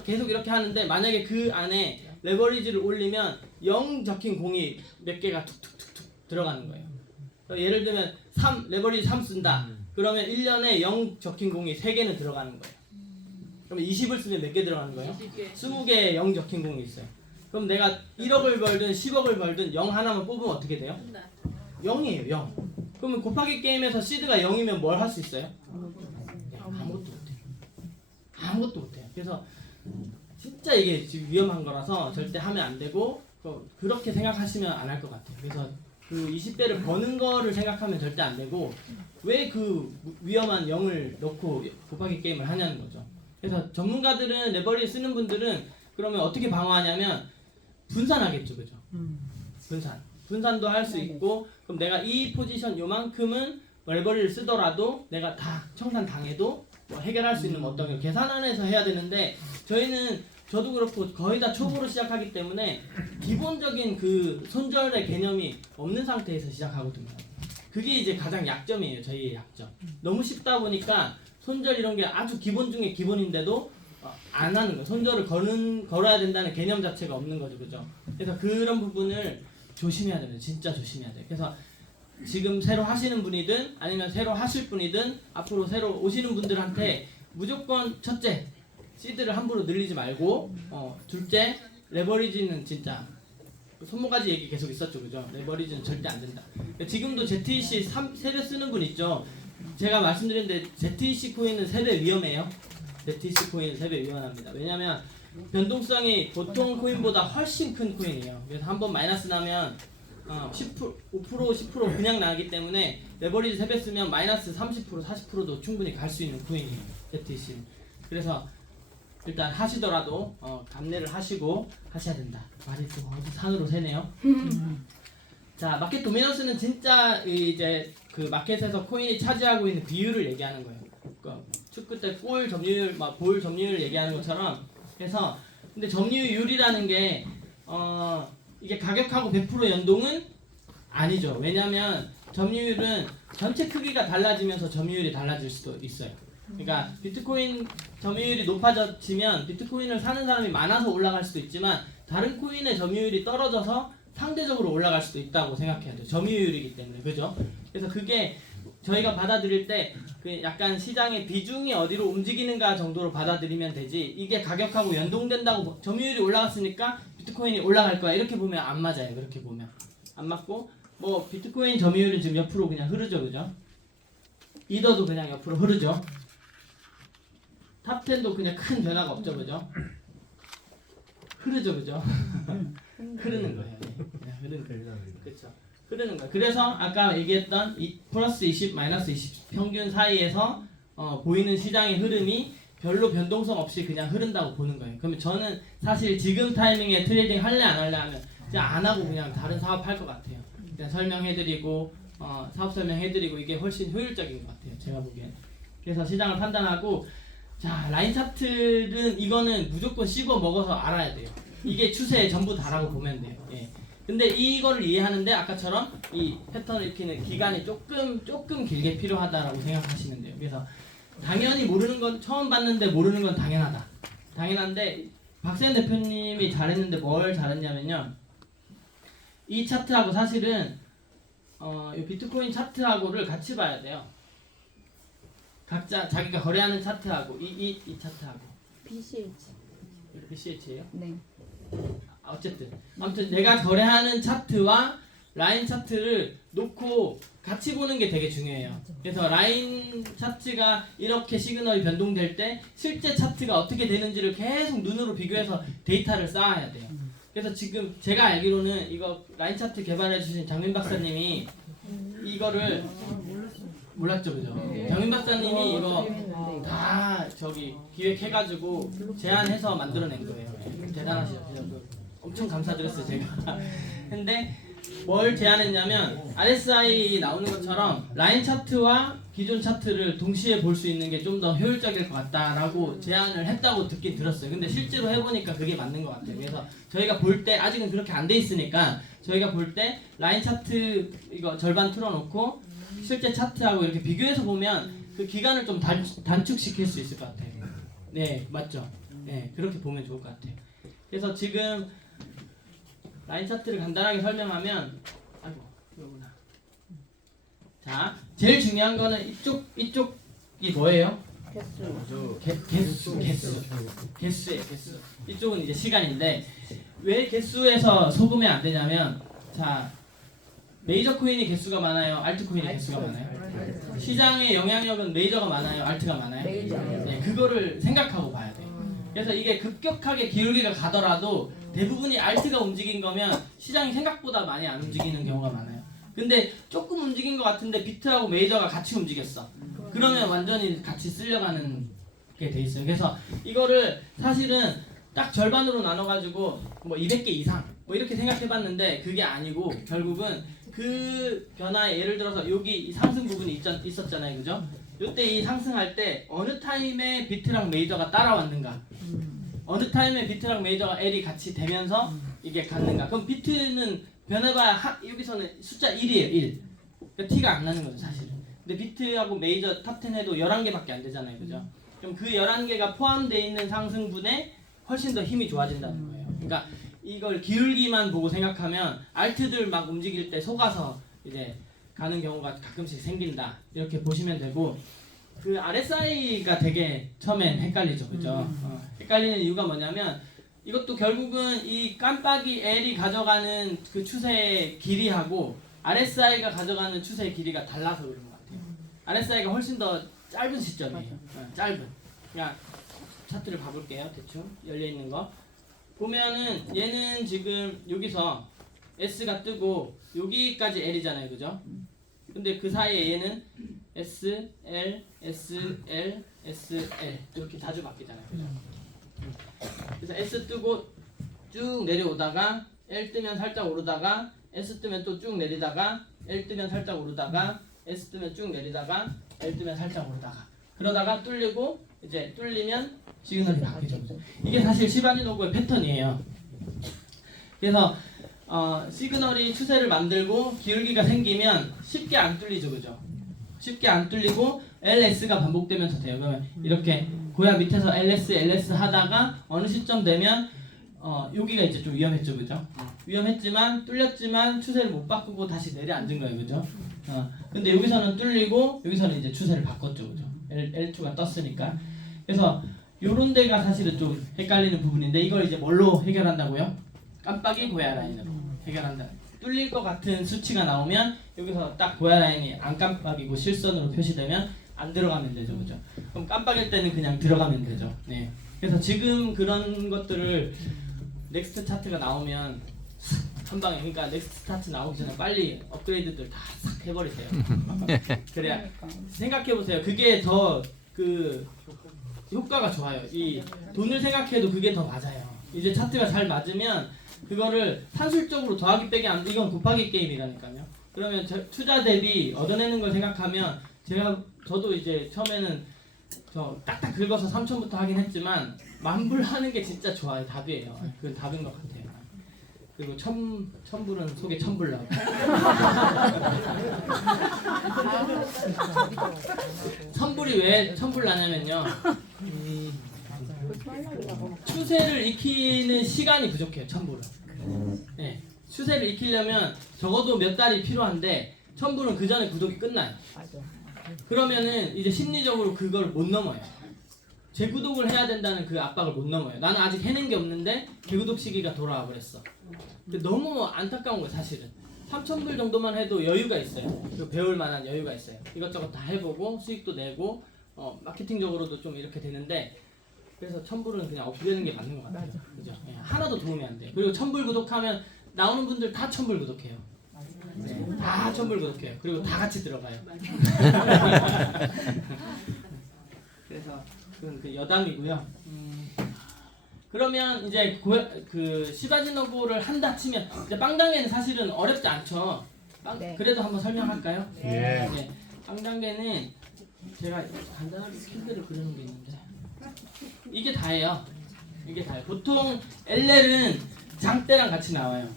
계속 이렇게 하는데 만약에 그 안에 레버리지를 올리면 0 적힌 공이 몇 개가 툭툭툭툭 들어가는 거예요. 그러니까 예를 들면 3 레버리지 3 쓴다. 그러면 1년에 0 적힌 공이 3개는 들어가는 거예요. 그러면 20을 쓰면 몇 개 들어가는 거예요? 20개의 0 적힌 공이 있어요. 그럼 내가 1억을 벌든 10억을 벌든 0 하나만 뽑으면 어떻게 돼요? 0이에요, 0. 그러면 곱하기 게임에서 시드가 0이면 뭘 할 수 있어요? 아무것도 못해요. 아무것도 못해요. 그래서 진짜 이게 지금 위험한 거라서 절대 하면 안 되고 그렇게 생각하시면 안 할 것 같아요. 그래서 그 20배를 버는 거를 생각하면 절대 안 되고 왜 그 위험한 0을 넣고 곱하기 게임을 하냐는 거죠. 그래서 전문가들은 레버리지 쓰는 분들은 그러면 어떻게 방어하냐면 분산하겠죠, 그죠? 분산도 할 수 있고 그럼 내가 이 포지션 요만큼은 레버리를 쓰더라도 내가 다 청산 당해도 뭐 해결할 수 있는 어떤 걸 계산안에서 해야 되는데 저도 그렇고 거의 다 초보로 시작하기 때문에 기본적인 그 손절의 개념이 없는 상태에서 시작하거든요. 그게 이제 가장 약점이에요, 저희의 약점. 너무 쉽다 보니까 손절 이런 게 아주 기본 중에 기본인데도 안 하는 거예요. 손절을 걸어야 된다는 개념 자체가 없는 거죠, 그죠? 그래서 그런 부분을 조심해야 돼요, 진짜 조심해야 돼요. 그래서 지금 새로 하시는 분이든 아니면 새로 하실 분이든 앞으로 새로 오시는 분들한테 무조건 첫째 시드를 함부로 늘리지 말고 둘째 레버리지는 진짜 손모가지 얘기 계속 있었죠, 그죠? 레버리지는 절대 안 된다. 지금도 ZEC 3배 쓰는 분 있죠. 제가 말씀드렸는데 ZEC 코인은 3배 위험해요. ZEC 코인은 3배 위험합니다. 왜냐면 변동성이 보통 코인보다 훨씬 큰 코인이에요. 그래서 한번 마이너스 나면 10%, 5%, 10% 그냥 나기 때문에 레버리지 3배 쓰면 마이너스 30%, 40%도 충분히 갈 수 있는 코인이에요, ZEC는. 그래서 일단 하시더라도 감내를 하시고 하셔야 된다. 말이 또 어디 산으로 새네요. 자, 마켓 도미넌스는 진짜 이제 그 마켓에서 코인이 차지하고 있는 비율을 얘기하는 거예요. 그러니까 축구 때 골 점유율, 볼 점유율 얘기하는 것처럼 그래서 근데 점유율이라는 게 이게 가격하고 100% 연동은 아니죠. 왜냐면 점유율은 전체 크기가 달라지면서 점유율이 달라질 수도 있어요. 그러니까 비트코인 점유율이 높아지면 비트코인을 사는 사람이 많아서 올라갈 수도 있지만 다른 코인의 점유율이 떨어져서 상대적으로 올라갈 수도 있다고 생각해야 돼요. 점유율이기 때문에. 그죠? 그래서 그게 저희가 받아들일 때 그 약간 시장의 비중이 어디로 움직이는가 정도로 받아들이면 되지, 이게 가격하고 연동된다고 점유율이 올라갔으니까 비트코인이 올라갈 거야 이렇게 보면 안 맞아요. 그렇게 보면 안 맞고, 뭐 비트코인 점유율은 지금 옆으로 그냥 흐르죠. 그죠? 이더도 그냥 옆으로 흐르죠. 탑10도 그냥 큰 변화가 없죠. 그죠? 흐르죠. 그죠? 흐르는 거예요. 네. 그냥 흐르는 거예요. 그렇죠. 흐르는 거예요. 그래서 아까 얘기했던 플러스 20, 마이너스 20 평균 사이에서 보이는 시장의 흐름이 별로 변동성 없이 그냥 흐른다고 보는 거예요. 그러면 저는 사실 지금 타이밍에 트레이딩 할래 안 할래 하면 그냥 안 하고 그냥 다른 사업 할 것 같아요. 그냥 설명해드리고 사업 설명해드리고 이게 훨씬 효율적인 것 같아요. 제가 보기엔. 그래서 시장을 판단하고, 자 라인 차트는 이거는 무조건 씹어 먹어서 알아야 돼요. 이게 추세의 전부 다라고 보면 돼요. 예. 근데 이거를 이해하는데 아까처럼 이 패턴을 익히는 기간이 조금 길게 필요하다라고 생각하시면 돼요. 그래서 당연히 모르는 건, 처음 봤는데 모르는 건 당연한데 박세현 대표님이 잘했는데 뭘 잘했냐면요, 이 차트하고 사실은 이 비트코인 차트하고를 같이 봐야 돼요. 각자 자기가 거래하는 차트하고 이 차트하고. BCH예요? 네. 어쨌든 아무튼 내가 거래하는 차트와 라인 차트를 놓고 같이 보는 게 되게 중요해요. 그래서 라인 차트가 이렇게 시그널이 변동될 때 실제 차트가 어떻게 되는지를 계속 눈으로 비교해서 데이터를 쌓아야 돼요. 그래서 지금 제가 알기로는 이거 라인 차트 개발해 주신 장민 박사님이 이거를 몰랐죠, 그죠? 장민 박사님이 이거 다 저기 기획해가지고 제안해서 만들어낸 거예요. 대단하시죠. 엄청 감사드렸어요, 제가. 근데 뭘 제안했냐면 RSI 나오는 것처럼 라인 차트와 기존 차트를 동시에 볼 수 있는 게 좀 더 효율적일 것 같다라고 제안을 했다고 듣긴 들었어요. 근데 실제로 해보니까 그게 맞는 것 같아요. 그래서 저희가 볼 때 아직은 그렇게 안 돼 있으니까 저희가 볼 때 라인 차트 이거 절반 틀어놓고 실제 차트하고 이렇게 비교해서 보면 그 기간을 좀 단축시킬 수 있을 것 같아요. 네, 맞죠? 네, 그렇게 보면 좋을 것 같아요. 그래서 지금 라인 차트를 간단하게 설명하면, 아이고 이거구나. 자, 제일 중요한 거는 이쪽이 뭐예요? 개수예요. 개수. 이쪽은 이제 시간인데 왜 개수에서 속으면 안 되냐면, 자 메이저 코인이 개수가 많아요, 알트 코인이 개수가 많아요? 시장의 영향력은 메이저가 많아요, 알트가 많아요? 네, 그거를 생각하고 봐야 돼요. 그래서 이게 급격하게 기울기가 가더라도 대부분이 알트가 움직인 거면 시장이 생각보다 많이 안 움직이는 경우가 많아요. 근데 조금 움직인 것 같은데 비트하고 메이저가 같이 움직였어. 그러면 완전히 같이 쓸려가는 게 돼 있어요. 그래서 이거를 사실은 딱 절반으로 나눠가지고 뭐 200개 이상 뭐 이렇게 생각해봤는데 그게 아니고 결국은 그 변화에 예를 들어서 여기 이 상승 부분이 있었잖아요, 그죠? 이때 이 상승할 때 어느 타임에 비트랑 메이저가 따라왔는가, 어느 타임에 비트랑 메이저가 L이 같이 되면서 이게 갔는가. 그럼 비트는 변해봐야 여기서는 숫자 1이에요, 1. 그러니까 T가 안 나는 거죠, 사실은. 근데 비트하고 메이저 탑10 해도 11개밖에 안 되잖아요, 그죠? 그럼 그 11개가 포함되어 있는 상승분에 훨씬 더 힘이 좋아진다는 거예요. 그러니까 이걸 기울기만 보고 생각하면 알트들 막 움직일 때 속아서 이제 가는 경우가 가끔씩 생긴다, 이렇게 보시면 되고, 그 RSI가 되게 처음엔 헷갈리죠, 그죠? 헷갈리는 이유가 뭐냐면 이것도 결국은 이 깜빡이 L이 가져가는 그 추세의 길이하고 RSI가 가져가는 추세의 길이가 달라서 그런 것 같아요. RSI가 훨씬 더 짧은 시점이에요. 짧은. 그냥 차트를 봐볼게요. 대충 열려 있는 거 보면은 얘는 지금 여기서 S가 뜨고 여기까지 L이잖아요, 그죠? 근데 그 사이에 얘는 S, L, S, L, S, L 이렇게 자주 바뀌잖아요, 그죠? 그래서 S 뜨고 쭉 내려오다가 L 뜨면 살짝 오르다가 S 뜨면 또 쭉 내리다가 L 뜨면 살짝 오르다가 S 뜨면 쭉 내리다가 L 뜨면 살짝 오르다가 그러다가 뚫리고 이제 뚫리면 시그널이 바뀌죠. 이게 사실 시바지노고의 패턴이에요. 그래서 시그널이 추세를 만들고 기울기가 생기면 쉽게 안 뚫리죠, 그죠? 쉽게 안 뚫리고 LS가 반복되면서 돼요. 그러면 이렇게 고야 밑에서 LS 하다가 어느 시점 되면 여기가 이제 좀 위험했죠, 그죠? 위험했지만 뚫렸지만 추세를 못 바꾸고 다시 내려앉은 거예요, 그죠? 근데 여기서는 뚫리고 여기서는 이제 추세를 바꿨죠, 그죠? L2가 떴으니까. 그래서 요런 데가 사실은 좀 헷갈리는 부분인데 이걸 이제 뭘로 해결한다고요? 깜빡이 고야 라인으로 해결한다. 뚫릴 것 같은 수치가 나오면 여기서 딱 고야 라인이 안 깜빡이고 실선으로 표시되면 안 들어가면 되죠, 그죠? 그럼 깜빡일 때는 그냥 들어가면 되죠. 네. 그래서 지금 그런 것들을 넥스트 차트가 나오면 한 방에, 그러니까 넥스트 차트 나오기 전에 빨리 업그레이드들 다 싹 해버리세요. 그래야 생각해 보세요. 그게 더 그 효과가 좋아요. 이 돈을 생각해도 그게 더 맞아요. 이제 차트가 잘 맞으면 그거를 산술적으로 더하기 빼기 안, 이건 곱하기 게임이라니까요. 그러면 투자 대비 얻어내는 걸 생각하면 저도 이제 처음에는 저 딱딱 긁어서 3천부터 하긴 했지만 만불 하는 게 진짜 좋아요. 답이에요. 그건 답인 것 같아요. 그리고 천불은 속에 천불 나고. 천불이 왜 천불 나냐면요. 추세를 익히는 시간이 부족해요. 천불은. 네. 추세를 익히려면 적어도 몇 달이 필요한데 천불은 그 전에 구독이 끝나요. 그러면은 이제 심리적으로 그걸 못 넘어요. 재구독을 해야 된다는 그 압박을 못 넘어요. 나는 아직 해낸 게 없는데 재구독 시기가 돌아와 버렸어. 너무 안타까운 거예요, 사실은. 3,000불 정도만 해도 여유가 있어요. 배울 만한 여유가 있어요. 이것저것 다 해보고 수익도 내고 마케팅적으로도 좀 이렇게 되는데, 그래서 1,000불은 그냥 없애는 게 맞는 것 같아요. 그죠? 예, 하나도 도움이 안 돼요. 그리고 1,000불 구독하면 나오는 분들 다 1,000불 구독해요. 네, 다 1,000불 구독해요. 그리고 다 같이 들어가요. 그래서 그건 그 여담이고요. 그러면 이제 그 시바지노고를 한다 치면 이제 빵단계는 사실은 어렵지 않죠. 네. 그래도 한번 설명할까요? 예. 네. 빵단계는 제가 간단하게 스킬들을 그리는 게 있는데 이게 다예요. 이게 다예요. 보통 LL은 장대랑 같이 나와요.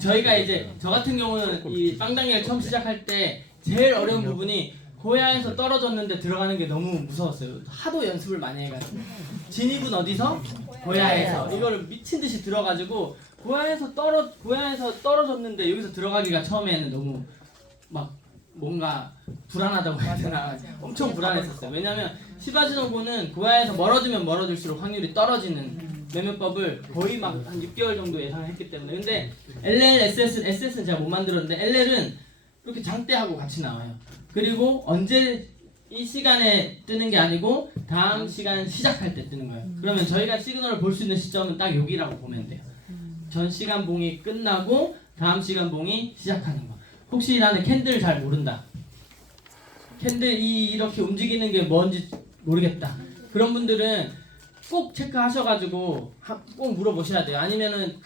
저희가 이제 저 같은 경우는 이 빵단계를 처음 시작할 때 제일 어려운 부분이 고야에서 떨어졌는데 들어가는 게 너무 무서웠어요. 하도 연습을 많이 해가지고 진입은 어디서? 고야에서. 이거를 미친 듯이 들어가지고 고야에서 떨어졌는데 여기서 들어가기가 처음에는 너무 막 뭔가 불안하다고 해야 되나, 엄청 불안했었어요. 왜냐면 시바지노고는 고야에서 멀어지면 멀어질수록 확률이 떨어지는 매매법을 거의 막 한 6개월 정도 예상했기 때문에. 근데 LL, SS는 제가 못 만들었는데 LL은 이렇게 장대하고 같이 나와요. 그리고 언제 이 시간에 뜨는 게 아니고 다음 시간 시작할 때 뜨는 거예요. 그러면 저희가 시그널을 볼 수 있는 시점은 딱 여기라고 보면 돼요. 전 시간 봉이 끝나고 다음 시간 봉이 시작하는 거. 혹시 나는 캔들 잘 모른다, 캔들 이렇게 움직이는 게 뭔지 모르겠다, 그런 분들은 꼭 체크하셔가지고 꼭 물어보셔야 돼요. 아니면은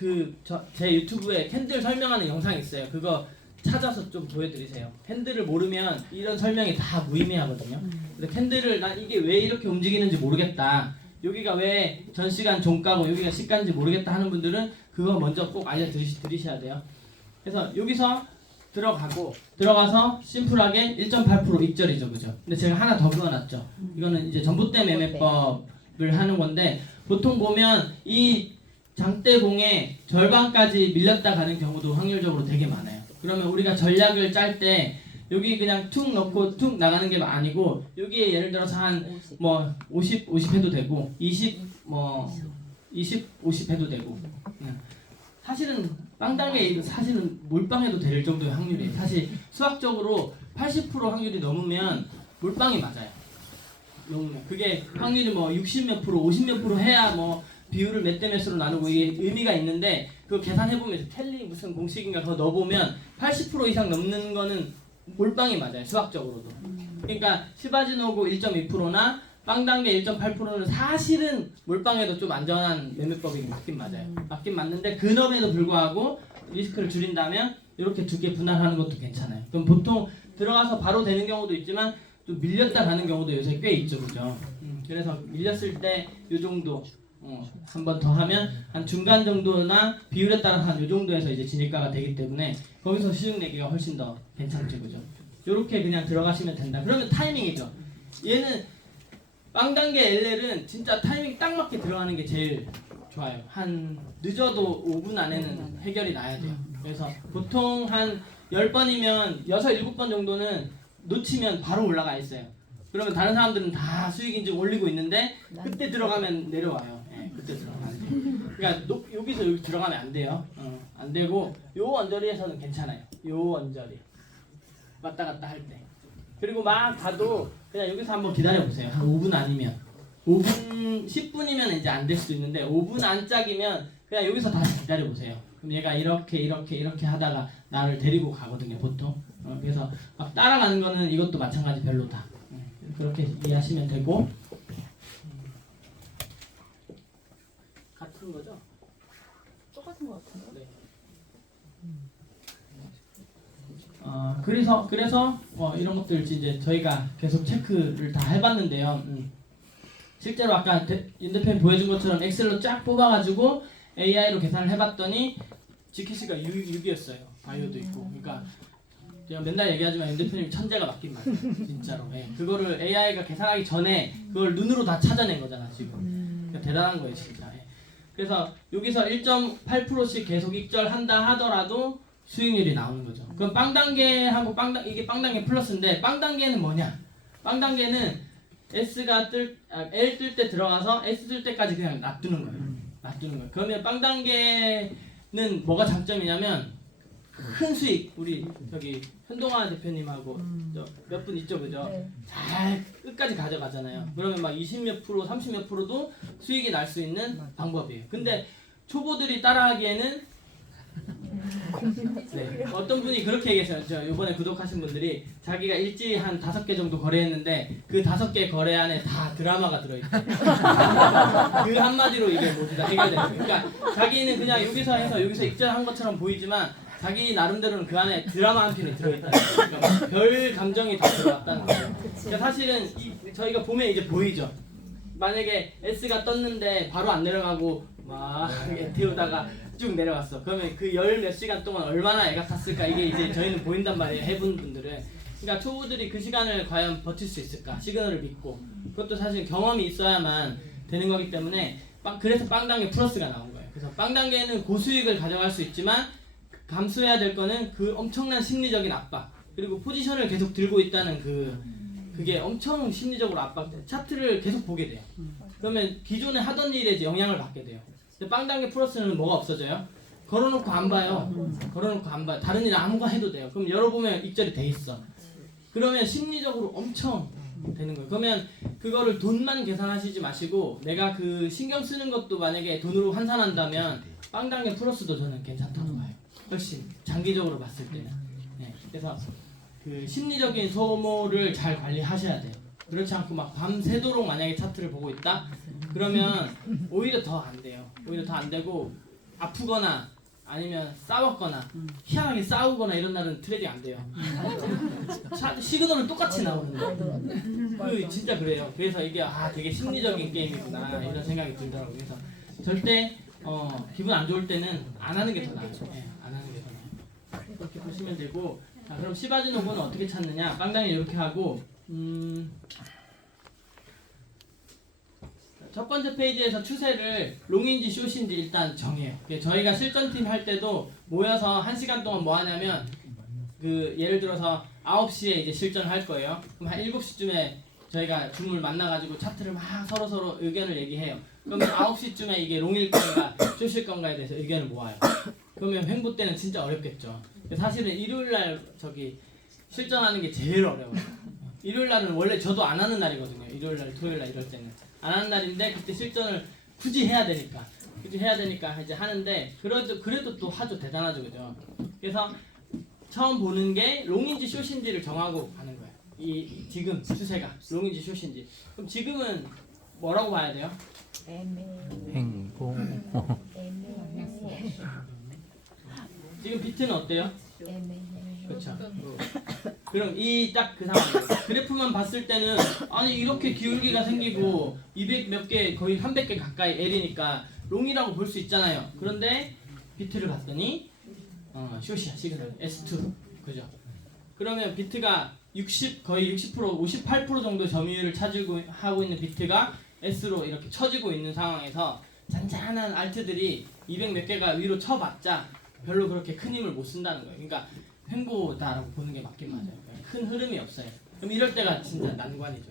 제 유튜브에 캔들 설명하는 영상이 있어요. 그거 찾아서 좀 보여드리세요. 캔들을 모르면 이런 설명이 다 무의미하거든요. 그래서 캔들을 난 이게 왜 이렇게 움직이는지 모르겠다, 여기가 왜 전시간 종가고 여기가 시가인지 모르겠다 하는 분들은 그거 먼저 꼭 알려드리셔야 돼요. 그래서 여기서 들어가서 심플하게 1.8% 익절이죠, 그죠? 근데 제가 하나 더 그어놨죠. 이거는 이제 전봇대 매매법을 하는 건데, 보통 보면 이 장대봉의 절반까지 밀렸다 가는 경우도 확률적으로 되게 많아요. 그러면 우리가 전략을 짤 때 여기 그냥 툭 넣고 툭 나가는 게 아니고, 여기에 예를 들어서 한 뭐 50 해도 되고 20 50 해도 되고, 사실은 빵단계 사실은 몰빵해도 될 정도의 확률이에요. 사실 수학적으로 80% 확률이 넘으면 몰빵이 맞아요. 넘으면 그게 확률이 뭐 60 몇 프로, 50 몇 프로 해야 뭐 비율을 몇 대 몇으로 나누고 이게 의미가 있는데, 그거 계산해보면 텔리 무슨 공식인가 그거 넣어보면 80% 이상 넘는 거는 몰빵이 맞아요, 수학적으로도. 그러니까 시바지노고 1.2%나 빵단계 1.8%는 사실은 몰빵해도 좀 안전한 매매법이 맞긴 맞아요. 맞긴 맞는데 그럼에도 불구하고 리스크를 줄인다면 이렇게 두 개 분할하는 것도 괜찮아요. 그럼 보통 들어가서 바로 되는 경우도 있지만 좀 밀렸다 가는 경우도 요새 꽤 있죠, 그죠? 그래서 밀렸을 때 요 정도 한 번 더 하면 한 중간 정도나 비율에 따라서 한 요 정도에서 이제 진입가가 되기 때문에 거기서 수익 내기가 훨씬 더 괜찮죠, 그죠? 요렇게 그냥 들어가시면 된다. 그러면 타이밍이죠. 얘는 빵 단계 LL은 진짜 타이밍 딱 맞게 들어가는 게 제일 좋아요. 한 늦어도 5분 안에는 해결이 나야 돼요. 그래서 보통 한 10번이면 6, 7번 정도는 놓치면 바로 올라가 있어요. 그러면 다른 사람들은 다 수익 인증 올리고 있는데 그때 들어가면 내려와요. 예, 그때 들어가면 안 돼요. 그러니까 여기서 여기 들어가면 안 돼요. 안 되고 요 언저리에서는 괜찮아요. 요 언저리 왔다 갔다 할 때. 그리고 막 가도 그냥 여기서 한번 기다려 보세요. 한 5분 아니면 5분 10분이면 이제 안 될 수도 있는데 5분 안짝이면 그냥 여기서 다시 기다려 보세요. 그럼 얘가 이렇게 하다가 나를 데리고 가거든요, 보통. 그래서 막 따라가는 거는 이것도 마찬가지 별로다. 그렇게 이해하시면 되고. 같은 거죠? 똑같은 것 같은데. 네. 그래서 이런 것들 이제 저희가 계속 체크를 다 해봤는데요. 실제로 아까 윤 대표님 보여준 것처럼 엑셀로 쫙 뽑아가지고 AI로 계산을 해봤더니 GKC가 6이었어요. 바이오도 있고. 그러니까 제가 맨날 얘기하지만 윤 대표님 천재가 맞긴 맞아요. 진짜로. 예. 그거를 AI가 계산하기 전에 그걸 눈으로 다 찾아낸 거잖아 지금. 그러니까 대단한 거예요 진짜. 예. 그래서 여기서 1.8%씩 계속 익절한다 하더라도 수익률이 나오는 거죠. 그럼 빵 단계하고 이게 빵 단계 플러스인데 빵 단계는 뭐냐? 빵 단계는 L 뜰 때 들어가서 S 뜰 때까지 그냥 놔두는 거예요. 그러면 빵 단계는 뭐가 장점이냐면 큰 수익, 우리 저기 현동아 대표님하고 몇 분 있죠, 그죠? 네. 잘 끝까지 가져가잖아요. 그러면 막 20몇 프로, 30몇 프로도 수익이 날 수 있는 방법이에요. 근데 초보들이 따라하기에는 네, 어떤 분이 그렇게 얘기했어요. 저 이번에 구독하신 분들이 자기가 일주일에 한 5개 정도 거래했는데 그 5개 거래 안에 다 드라마가 들어있대. 그 한마디로 이게 모두 다 해결돼요. 그러니까 자기는 그냥 여기서 해서 여기서 익절한 것처럼 보이지만 자기 나름대로는 그 안에 드라마 한 편이 들어있다는 거예요. 그러니까 별 감정이 다 들어왔다는 거예요. 그러니까 사실은 저희가 보면 이제 보이죠. 만약에 S가 떴는데 바로 안 내려가고 막 태우다가 쭉 내려왔어. 그러면 그 열 몇 시간 동안 얼마나 애가 탔을까 이게 이제 저희는 보인단 말이에요. 해본 분들은. 그러니까 초보들이 그 시간을 과연 버틸 수 있을까? 시그널을 믿고. 그것도 사실 경험이 있어야만 되는 거기 때문에 그래서 빵 단계 플러스가 나온 거예요. 그래서 빵 단계는 고수익을 가져갈 수 있지만 감수해야 될 거는 그 엄청난 심리적인 압박 그리고 포지션을 계속 들고 있다는 그게 엄청 심리적으로 압박돼요. 차트를 계속 보게 돼요. 그러면 기존에 하던 일에 이제 영향을 받게 돼요. 근데 빵 단계 플러스는 뭐가 없어져요? 걸어놓고 안 봐요. 다른 일 아무거나 해도 돼요. 그럼 열어보면 익절이 돼 있어. 그러면 심리적으로 엄청 되는 거예요. 그러면 그거를 돈만 계산하시지 마시고 내가 그 신경 쓰는 것도 만약에 돈으로 환산한다면 빵 단계 플러스도 저는 괜찮다고 봐요. 훨씬 장기적으로 봤을 때는. 네, 그래서 그 심리적인 소모를 잘 관리하셔야 돼요. 그렇지 않고 막 밤새도록 만약에 차트를 보고 있다? 그러면 오히려 더 안 돼요. 오히려 더 안 되고 아프거나 아니면 싸웠거나 희한하게 싸우거나 이런 날은 트레이딩 안 돼요. 시그널은 똑같이 나오는데 그 진짜 그래요. 그래서 이게 되게 심리적인 게임이구나 이런 생각이 들더라고요. 그래서 절대 기분 안 좋을 때는 안 하는 게 더 나아요. 네, 안 하는 게 더 나아요. 그렇게 보시면 되고 자, 그럼 시바지노고는 어떻게 찾느냐? 빵당이 이렇게 하고 첫 번째 페이지에서 추세를 롱인지 숏인지 일단 정해요. 저희가 실전팀 할 때도 모여서 1시간 동안 뭐 하냐면 예를 들어서 9시에 이제 실전할 거예요. 그럼 한 7시쯤에 저희가 줌을 만나가지고 차트를 막 서로 의견을 얘기해요. 그러면 9시쯤에 이게 롱일 건가 숏일 건가에 대해서 의견을 모아요. 그러면 횡보 때는 진짜 어렵겠죠. 사실은 일요일날 실전하는 게 제일 어려워요. 일요일날은 원래 저도 안 하는 날이거든요. 일요일날, 토요일날 이럴 때는 안 하는 날인데 그때 실전을 굳이 해야 되니까 이제 하는데 그래도 또 하죠. 대단하죠, 그죠? 그래서 처음 보는 게 롱인지 숏인지를 정하고 가는 거예요. 지금 추세가 롱인지 숏인지. 그럼 지금은 뭐라고 봐야 돼요? 행복. 지금 비트는 어때요? 그렇죠. 그럼 이 딱 그 상황이에요. 그래프만 봤을 때는 아니 이렇게 기울기가 생기고 200 몇 개 거의 300개 가까이 L이니까 롱이라고 볼 수 있잖아요. 그런데 비트를 봤더니 숏이야 시그널 S2 그죠? 그러면 비트가 60 거의 60% 58% 정도 점유율을 차지고 하고 있는 비트가 S로 이렇게 쳐지고 있는 상황에서 잔잔한 알트들이 200 몇 개가 위로 쳐봤자 별로 그렇게 큰 힘을 못 쓴다는 거예요. 그러니까 횡보다라고 보는 게 맞긴 맞아요. 큰 흐름이 없어요. 그럼 이럴 때가 진짜 난관이죠.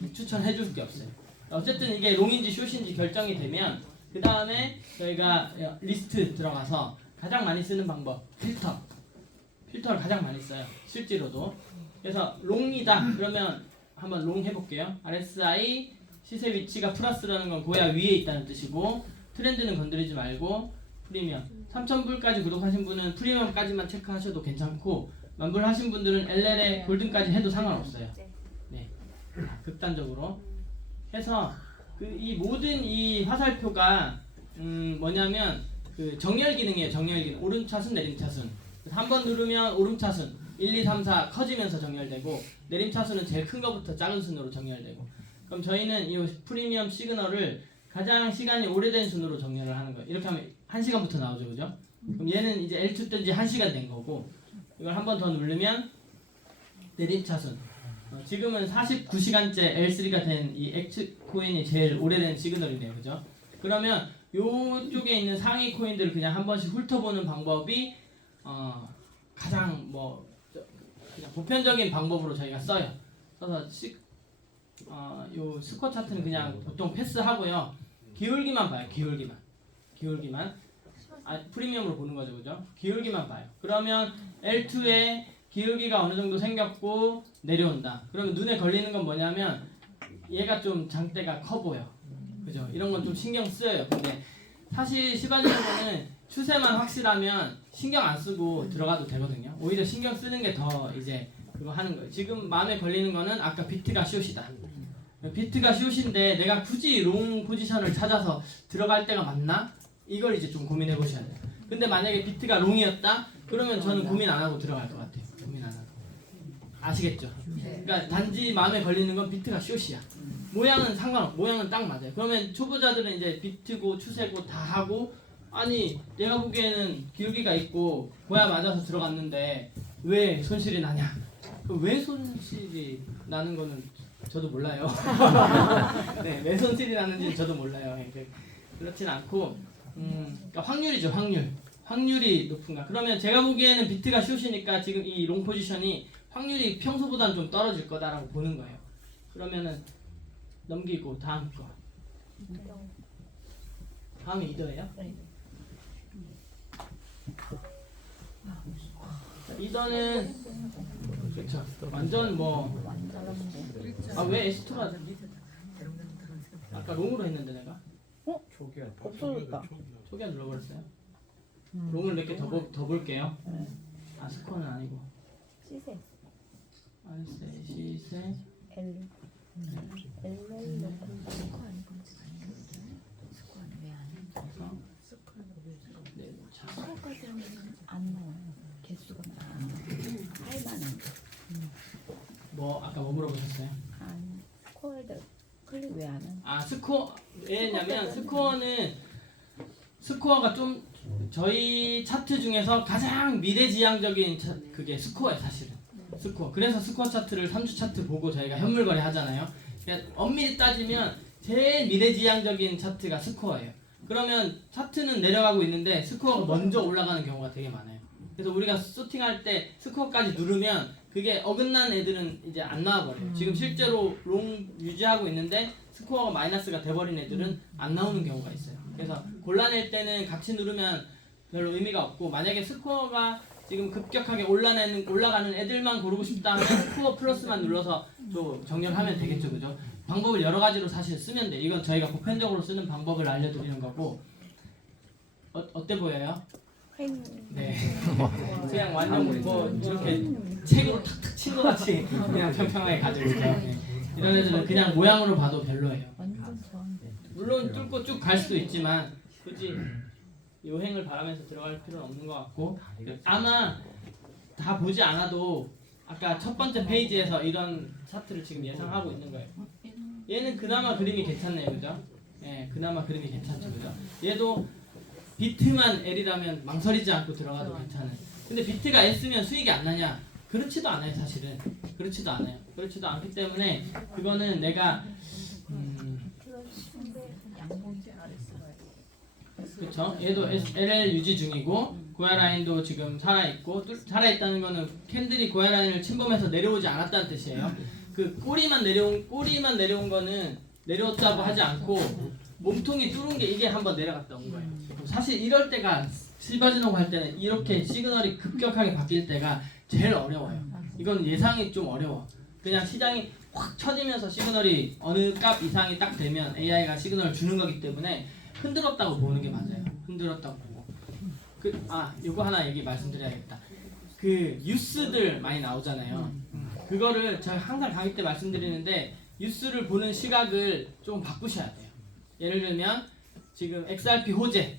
이제. 추천해줄 게 없어요. 어쨌든 이게 롱인지 숏인지 결정이 되면 그 다음에 저희가 리스트 들어가서 가장 많이 쓰는 방법 필터를 가장 많이 써요. 실제로도. 그래서 롱이다 그러면 한번 롱 해볼게요. RSI 시세 위치가 플러스라는 건 고야 위에 있다는 뜻이고 트렌드는 건드리지 말고 프리미엄 3,000불까지 구독하신 분은 프리미엄까지만 체크하셔도 괜찮고 만불 하신 분들은 LL에 골든까지 해도 상관없어요. 네, 극단적으로 해서 이 모든 이 화살표가 뭐냐면 그 정렬 기능이에요. 정렬 기능. 오름차순 내림차순. 한 번 누르면 오름차순 1, 2, 3, 4 커지면서 정렬되고 내림차순은 제일 큰 거부터 작은 순으로 정렬되고 그럼 저희는 이 프리미엄 시그널을 가장 시간이 오래된 순으로 정렬을 하는 거예요. 이렇게 하면 1시간부터 나오죠. 그죠? 그럼 얘는 이제 L2 뜬지 1시간 된 거고 이걸 한 번 더 누르면 내림차순 지금은 49시간째 L3가 된 이 X 코인이 제일 오래된 시그널이네요. 그죠? 그러면 요쪽에 있는 상위 코인들을 그냥 한 번씩 훑어보는 방법이 가장 그냥 보편적인 방법으로 저희가 써요. 써서 요 스코어 차트는 그냥 보통 패스하고요. 기울기만 봐요. 기울기만. 프리미엄으로 보는 거죠. 그죠? 기울기만 봐요. 그러면 L2에 기울기가 어느 정도 생겼고 내려온다. 그러면 눈에 걸리는 건 뭐냐면 얘가 좀 장대가 커 보여. 그죠? 이런 건 좀 신경 쓰여요. 근데 사실 시바지노는 추세만 확실하면 신경 안 쓰고 들어가도 되거든요. 오히려 신경 쓰는 게 더 이제 그거 하는 거예요. 지금 마음에 걸리는 거는 아까 비트가 숏이다. 비트가 숏인데 내가 굳이 롱 포지션을 찾아서 들어갈 때가 맞나? 이걸 이제 좀 고민해 보셔야 돼요. 근데 만약에 비트가 롱이었다? 그러면 저는 고민 안 하고 들어갈 것 같아요. 고민 안 하고. 아시겠죠? 그러니까 단지 마음에 걸리는 건 비트가 숏이야. 모양은 모양은 딱 맞아요. 그러면 초보자들은 이제 비트고 추세고 다 하고 아니 내가 보기에는 기울기가 있고 고야 맞아서 들어갔는데 왜 손실이 나냐? 왜 손실이 나는 거는 저도 몰라요. 네, 왜 손실이 나는지 저도 몰라요. 그렇진 않고 그러니까 확률이죠. 확률이 높은가? 그러면 제가 보기에는 비트가 숏이니까 지금 이 롱 포지션이 확률이 평소보다는 좀 떨어질 거다라고 보는 거예요. 그러면은 넘기고 다음 거. 다음이 이더예요? 이더는 그렇죠. 완전 왜 S2가 아까 롱으로 했는데 내가 없어졌다. 초기화 눌러버렸어요. 롱을 몇 개 더 볼게요. 스코어는 아니고 시세. 시세 L. 스코어까지 하면 안 나와요. 개수가 할만한. 아까 뭐 물어보셨어요? 아니 스코어를 클릭 왜 안 하는? 스코어 왜냐면 스코어가 좀 저희 차트 중에서 가장 미래지향적인 그게 스코어예요. 사실은 스코어. 그래서 스코어 차트를 3주 차트 보고 저희가 현물거래 하잖아요. 그러니까 엄밀히 따지면 제일 미래지향적인 차트가 스코어예요. 그러면 차트는 내려가고 있는데 스코어가 먼저 올라가는 경우가 되게 많아요. 그래서 우리가 소팅할 때 스코어까지 누르면 그게 어긋난 애들은 이제 안 나와버려요. 지금 실제로 롱 유지하고 있는데 스코어가 마이너스가 돼버린 애들은 안 나오는 경우가 있어요. 그래서 골라낼 때는 같이 누르면 별로 의미가 없고 만약에 스코어가 지금 급격하게 올라가는 애들만 고르고 싶다 하면 스코어 플러스만 눌러서 또 정렬하면 되겠죠. 그죠? 방법을 여러 가지로 사실 쓰면 돼. 이건 저희가 보편적으로 쓰는 방법을 알려드리는 거고 어때 보여요? 네. 그냥 완전 이렇게 책으로 탁탁 친 것 같이 그냥 평평하게 가지고 있죠. 네. 이런 애들은 그냥 모양으로 봐도 별로예요. 완전 좋아. 물론 뚫고 쭉 갈 수도 있지만 굳이 요행을 바라면서 들어갈 필요는 없는 것 같고 아마 다 보지 않아도 아까 첫 번째 페이지에서 이런 차트를 지금 예상하고 있는 거예요. 얘는 그나마 그림이 괜찮네요, 그죠? 예, 그나마 그림이 괜찮죠, 그죠? 얘도 비트만 L이라면 망설이지 않고 들어가도 괜찮은. 근데 비트가 S면 수익이 안 나냐? 그렇지도 않아요, 사실은. 그렇지도 않아요. 그렇지도 않기 때문에 그거는 내가 그렇죠. 얘도 LL 유지 중이고 고야 라인도 지금 살아 있고 살아 있다는 거는 캔들이 고야 라인을 침범해서 내려오지 않았다는 뜻이에요. 그 꼬리만 내려온 거는 내려왔다고 하지 않고 몸통이 뚫은 게 이게 한번 내려갔다 온 거예요. 사실 이럴 때가 시바지노고 할 때는 이렇게 시그널이 급격하게 바뀔 때가 제일 어려워요. 이건 예상이 좀 어려워. 그냥 시장이 확 쳐지면서 시그널이 어느 값 이상이 딱 되면 AI가 시그널을 주는 거기 때문에 흔들었다고 보는 게 맞아요. 흔들었다고 보고. 요거 하나 말씀드려야겠다. 그 뉴스들 많이 나오잖아요. 그거를 제가 항상 강의 때 말씀드리는데 뉴스를 보는 시각을 좀 바꾸셔야 돼요. 예를 들면 지금 XRP 호재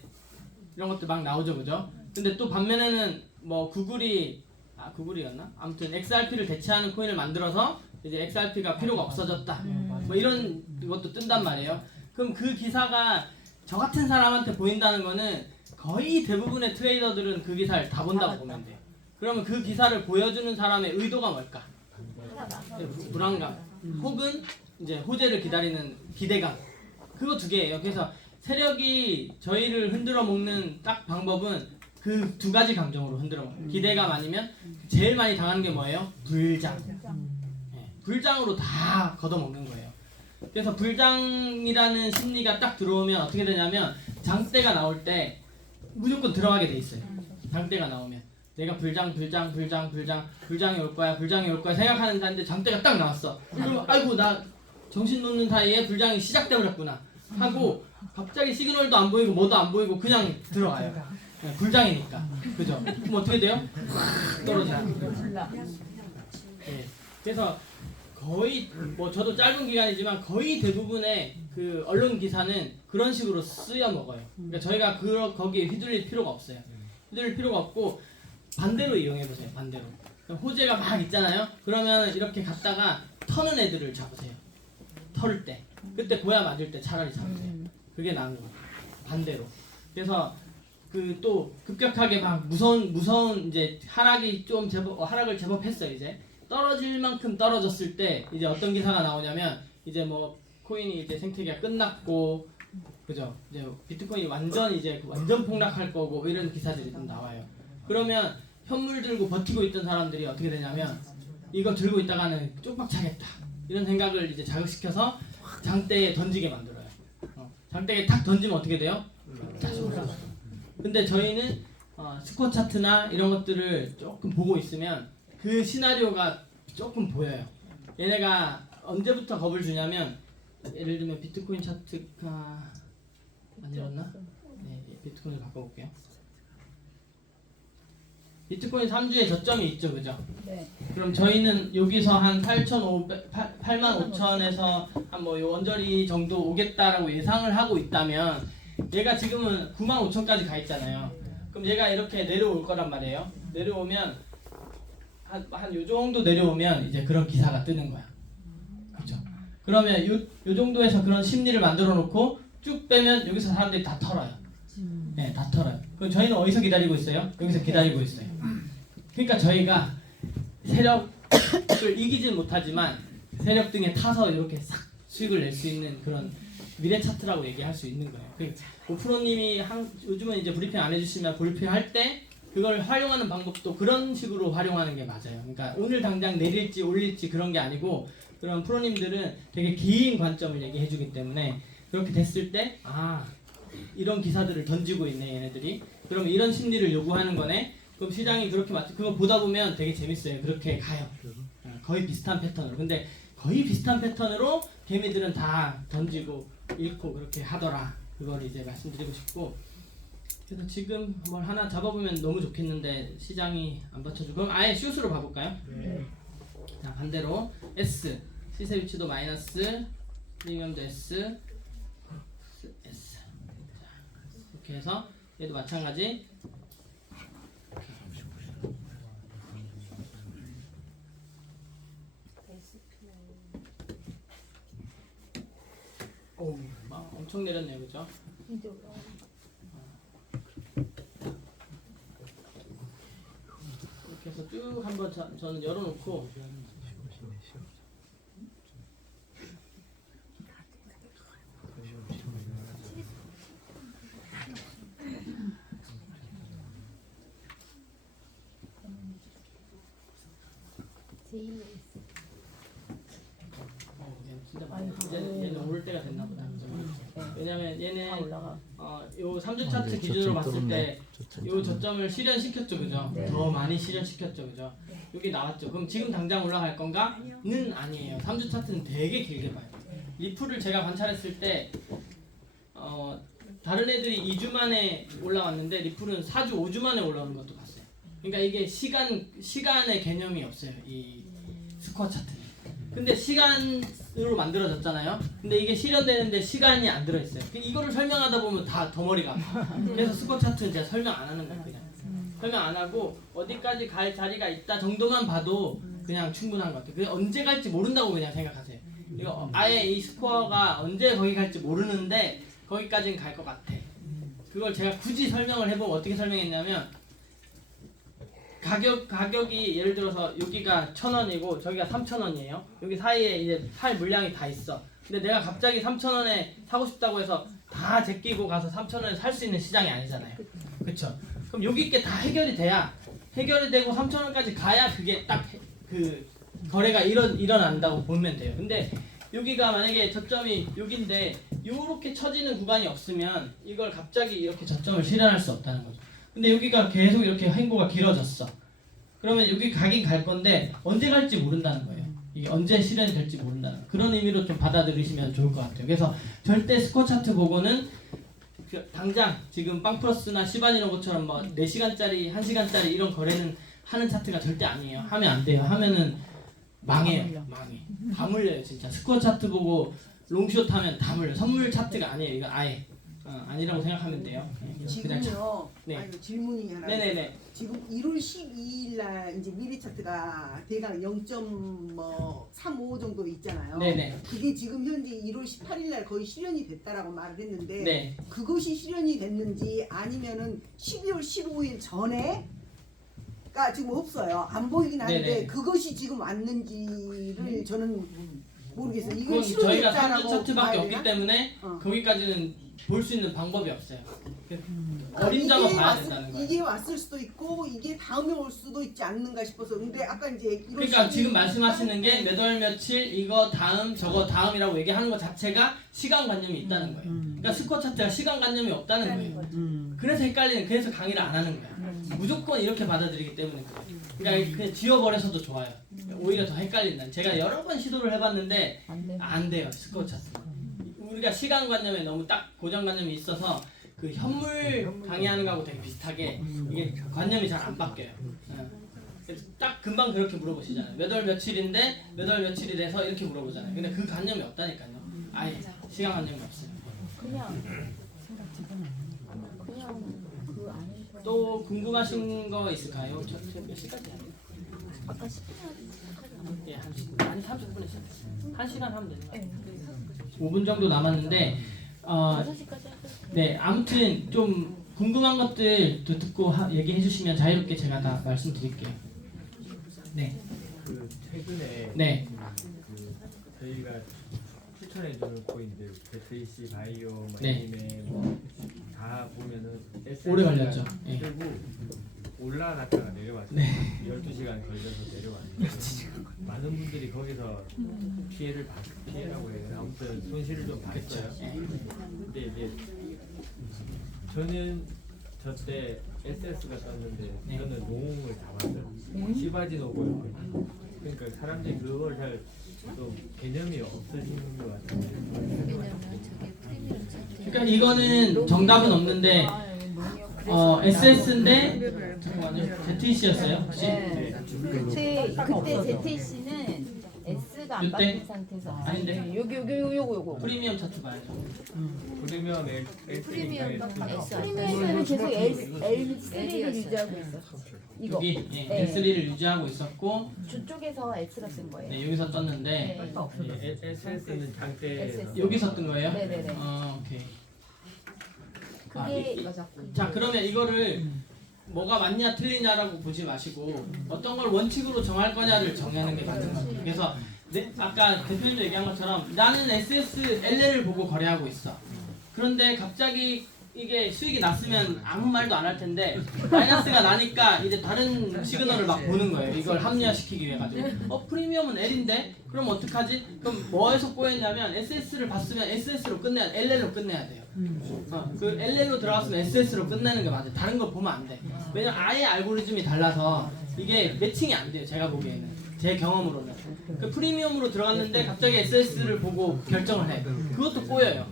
이런 것들 막 나오죠, 그죠? 근데 또 반면에는 뭐 구글이었나? 아무튼 XRP를 대체하는 코인을 만들어서 이제 XRP가 필요가 없어졌다. 뭐 이런 것도 뜬단 말이에요. 그럼 그 기사가 저 같은 사람한테 보인다는 거는 거의 대부분의 트레이더들은 그 기사를 다 본다고 보면 돼요. 그러면 그 기사를 보여주는 사람의 의도가 뭘까? 불안감, 혹은 이제 호재를 기다리는 기대감. 그거 두 개예요. 그래서 세력이 저희를 흔들어 먹는 딱 방법은 그 두 가지 감정으로 흔들어 먹어요. 기대감 아니면 제일 많이 당하는 게 뭐예요? 불장. 불장으로 다 걷어먹는 거예요. 그래서 불장이라는 심리가 딱 들어오면 어떻게 되냐면 장대가 나올 때 무조건 들어가게 돼 있어요. 장대가 나오면 내가 불장이 올 거야 생각하는 사람인데 장대가 딱 나왔어. 그럼 아이고 나 정신 놓는 사이에 불장이 시작돼 버렸구나 하고 갑자기 시그널도 안 보이고 뭐도 안 보이고 그냥 들어가요. 불장이니까. 그죠? 그럼 어떻게 돼요? 떨어져요. 네. 그래서 거의 뭐 저도 짧은 기간이지만 거의 대부분의 그 언론 기사는 그런 식으로 쓰여 먹어요. 그러니까 저희가 거기에 휘둘릴 필요가 없어요. 휘둘릴 필요가 없고 반대로 이용해 보세요. 반대로. 호재가 막 있잖아요. 그러면 이렇게 갔다가 터는 애들을 잡으세요. 털 때. 그때 고야 맞을 때 차라리 잡으세요. 그게 나은 거예요. 반대로. 그래서 그 또 급격하게 막 무서운 이제 하락을 제법 했어요. 이제 떨어질 만큼 떨어졌을 때 이제 어떤 기사가 나오냐면 이제 뭐 코인이 이제 생태계가 끝났고 그죠? 이제 비트코인이 완전 폭락할 거고 이런 기사들이 좀 나와요. 그러면 현물 들고 버티고 있던 사람들이 어떻게 되냐면 이거 들고 있다가는 쪽박 차겠다 이런 생각을 이제 자극시켜서 장대에 던지게 만들어요. 장대에 탁 던지면 어떻게 돼요? 다시 올라가요. 근데 저희는 스코어 차트나 이런 것들을 조금 보고 있으면 그 시나리오가 조금 보여요. 얘네가 언제부터 겁을 주냐면 예를 들면 비트코인 차트가 만들었나? 네, 비트코인을 바꿔볼게요. 비트코인 3주에 저점이 있죠, 그죠? 네. 그럼 저희는 여기서 한 85,000에서 한 뭐 원저리 정도 오겠다라고 예상을 하고 있다면 얘가 지금은 95,000까지 가 있잖아요. 그럼 얘가 이렇게 내려올 거란 말이에요. 내려오면 한 요 정도 내려오면 이제 그런 기사가 뜨는 거야. 그죠? 그러면 요 정도에서 그런 심리를 만들어 놓고 쭉 빼면 여기서 사람들이 다 털어요. 네, 다 털어요. 그럼 저희는 어디서 기다리고 있어요? 여기서 기다리고 있어요. 그러니까 저희가 세력을 이기진 못하지만 세력 등에 타서 이렇게 싹 수익을 낼 수 있는 그런 미래 차트라고 얘기할 수 있는 거예요. 오프로님이 요즘은 이제 브리핑 안 해주시면 브리핑 할 때 그걸 활용하는 방법도 그런 식으로 활용하는 게 맞아요. 그러니까 오늘 당장 내릴지 올릴지 그런 게 아니고 그런 프로님들은 되게 긴 관점을 얘기해주기 때문에 그렇게 됐을 때 이런 기사들을 던지고 있네 얘네들이. 그럼 이런 심리를 요구하는 거네. 그럼 시장이 그렇게 그거 보다 보면 되게 재밌어요. 그렇게 가요. 거의 비슷한 패턴으로. 근데 거의 비슷한 패턴으로 개미들은 다 던지고 읽고 그렇게 하더라. 그걸 이제 말씀드리고 싶고. 그래서 지금 뭘 하나 잡아보면 너무 좋겠는데 시장이 안 받쳐주고. 그럼 아예 슛으로 봐볼까요? 네. 자, 반대로 S 시세 위치도 마이너스, 프리미엄도 S. 자, 이렇게 해서 얘도 마찬가지. 엄청 내렸네요, 그죠? 이렇게 해서 쭉 한번 저는 열어놓고 진짜 많이 얘는 오를 때가 됐나 보다. 왜냐면 얘는 올라가. 요 3주 차트 기준으로 봤을 때 요 저점을 실현시켰죠, 그죠? 네. 더 많이 실현시켰죠, 그죠? 여기 나왔죠. 그럼 지금 당장 올라갈 건가?는 아니에요. 3주 차트는 되게 길게 봐요. 리플을 제가 관찰했을 때 다른 애들이 2주 만에 올라왔는데 리플은 4주, 5주 만에 올라오는 것도 봤어요. 그러니까 이게 시간의 개념이 없어요, 이 스코어 차트는. 근데 시간으로 만들어졌잖아요. 근데 이게 실현되는데 시간이 안 들어있어요. 이거를 설명하다 보면 다 덩어리가 아파요. 그래서 스코어 차트는 제가 설명 안 하는 거예요. 그냥 설명 안 하고 어디까지 갈 자리가 있다 정도만 봐도 그냥 충분한 것 같아요. 그게 언제 갈지 모른다고 그냥 생각하세요. 이거 아예 이 스코어가 언제 거기 갈지 모르는데 거기까지는 갈 것 같아. 그걸 제가 굳이 설명을 해보면 어떻게 설명했냐면 가격이 예를 들어서 여기가 1,000원이고 저기가 3,000원이에요. 여기 사이에 이제 팔 물량이 다 있어. 근데 내가 갑자기 3,000원에 사고 싶다고 해서 다 제끼고 가서 3,000원에 살 수 있는 시장이 아니잖아요. 그쵸? 그럼 여기 있게 다 해결이 돼야 해결이 되고 3,000원까지 가야 그게 딱 그 거래가 일어난다고 보면 돼요. 근데 여기가 만약에 저점이 여기인데 요렇게 처지는 구간이 없으면 이걸 갑자기 이렇게 저점을 실현할 수 없다는 거죠. 근데 여기가 계속 이렇게 행보가 길어졌어. 그러면 여기 가긴 갈 건데 언제 갈지 모른다는 거예요. 이게 언제 실현이 될지 모른다는 그런 의미로 좀 받아들이시면 좋을 것 같아요. 그래서 절대 스코어 차트 보고는 당장 지금 빵플러스나 시바니노브처럼 뭐 4시간짜리, 1시간짜리 이런 거래는 하는 차트가 절대 아니에요. 하면 안 돼요. 하면은 망해요. 망해. 다 물려요, 진짜. 스코어 차트 보고 롱숏 하면 다 물려요. 선물 차트가 아니에요. 이거 아예. 아니라고 생각하면 돼요. 그냥 지금요. 네. 아이고, 질문이 하나. 네네네. 지금 1월 12일 날 이제 미래 차트가 대강 0.35 정도 있잖아요. 네네. 그게 지금 현재 1월 18일 날 거의 실현이 됐다라고 말을 했는데 네. 그것이 실현이 됐는지 아니면은 12월 15일 전에가 지금 없어요. 안 보이긴 하는데 네네. 그것이 지금 왔는지를 저는 모르겠어요. 이건 그건 저희가 3주 실현됐다라고 차트밖에 봐야 없기 되나? 때문에 거기까지는 볼 수 있는 방법이 없어요. 어림잡아 이게 봐야 된다는 거예요. 이게 왔을 수도 있고 이게 다음에 올 수도 있지 않는가 싶어서 근데 아까 이제 이런 그러니까 식이 지금 말씀하시는 게 몇 월 며칠 이거 다음 저거 다음이라고 얘기하는 것 자체가 시간관념이 있다는 거예요. 그러니까 스코어 차트가 시간관념이 없다는 거예요. 그래서 헷갈리는 그래서 강의를 안 하는 거야. 무조건 이렇게 받아들이기 때문에 그래요. 그러니까 그냥 지워버려서도 좋아요. 오히려 더 헷갈린다. 제가 여러 번 시도를 해봤는데 안 돼요. 스코어 차트. 우리가 시간관념에 너무 딱 고정관념이 있어서 그 현물 강의하는 거하고 되게 비슷하게 이게 관념이 잘 안 바뀌어요. 그래서 딱 금방 그렇게 물어보시잖아요. 몇 월 며칠인데 몇 월 며칠이 돼서 이렇게 물어보잖아요. 근데 그 관념이 없다니까요. 아예 시간관념이 없어요. 그냥 그 안에 또 궁금하신 거 있을까요? 몇 시까지 해야 돼요? 아까 10분 예, 한 30분에 시작했어요. 1시간 하면 되는 거예요. 5분 정도 남았는데 5시까지 하세요. 네, 아무튼 좀 궁금한 것들도 듣고 얘기해 주시면 자유롭게 제가 다 말씀드릴게요. 네. 그 최근에 네. 그 저희가 추천해주는 코인들 배트리시 바이오, 네. 마이메 뭐다 보면은 오래 걸렸죠. 예. 그리고 올라갔다가 내려왔어요. 네. 12시간 걸려서 내려왔는데 많은 분들이 거기서 피해라고 해요. 아무튼 손실을 좀 봤어요. 근데 이제 저는 저때 SS가 떴는데 네. 저는 농을 잡았어요. 시바지노고요. 그러니까 사람들이 그걸 잘 또 개념이 없으신 것 같아요. 그러니까 이거는 정답은 없는데 SS인데 잠깐만요. ZTC였어요 혹시? 그때 ZTC는 S가 안 이때? 바뀐 상태에서 아닌데? 요거 프리미엄 차트 봐야죠. 그러면 프리미엄 S니까 S 프리미엄은 계속 L3를 유지하고 있어. 이거. 여기 네. S3를 유지하고 있었고 저쪽에서 S가 쓴 거예요. 네, 여기서 떴는데 네. SS는 장대 SS. 여기서 뜬 거예요? 네네네. 오케이. 그게 자 그러면 이거를 뭐가 맞냐 틀리냐라고 보지 마시고 어떤 걸 원칙으로 정할 거냐를 정하는 게 맞는 것 같아요. 그래서 아까 대표님도 얘기한 것처럼 나는 SS, LL을 보고 거래하고 있어. 그런데 갑자기 이게 수익이 났으면 아무 말도 안 할 텐데 마이너스가 나니까 이제 다른 시그널을 막 보는 거예요. 이걸 합리화시키기 위해 가지고 프리미엄은 L인데 그럼 어떡하지? 그럼 뭐에서 꼬였냐면 SS를 봤으면 SS로 끝내야 LL로 끝내야 돼요. 그 LL로 들어갔으면 SS로 끝내는 게 맞아요. 다른 거 보면 안 돼. 왜냐면 아예 알고리즘이 달라서 이게 매칭이 안 돼요. 제가 보기에는 제 경험으로는 그 프리미엄으로 들어갔는데 갑자기 SS를 보고 결정을 해. 그것도 꼬여요.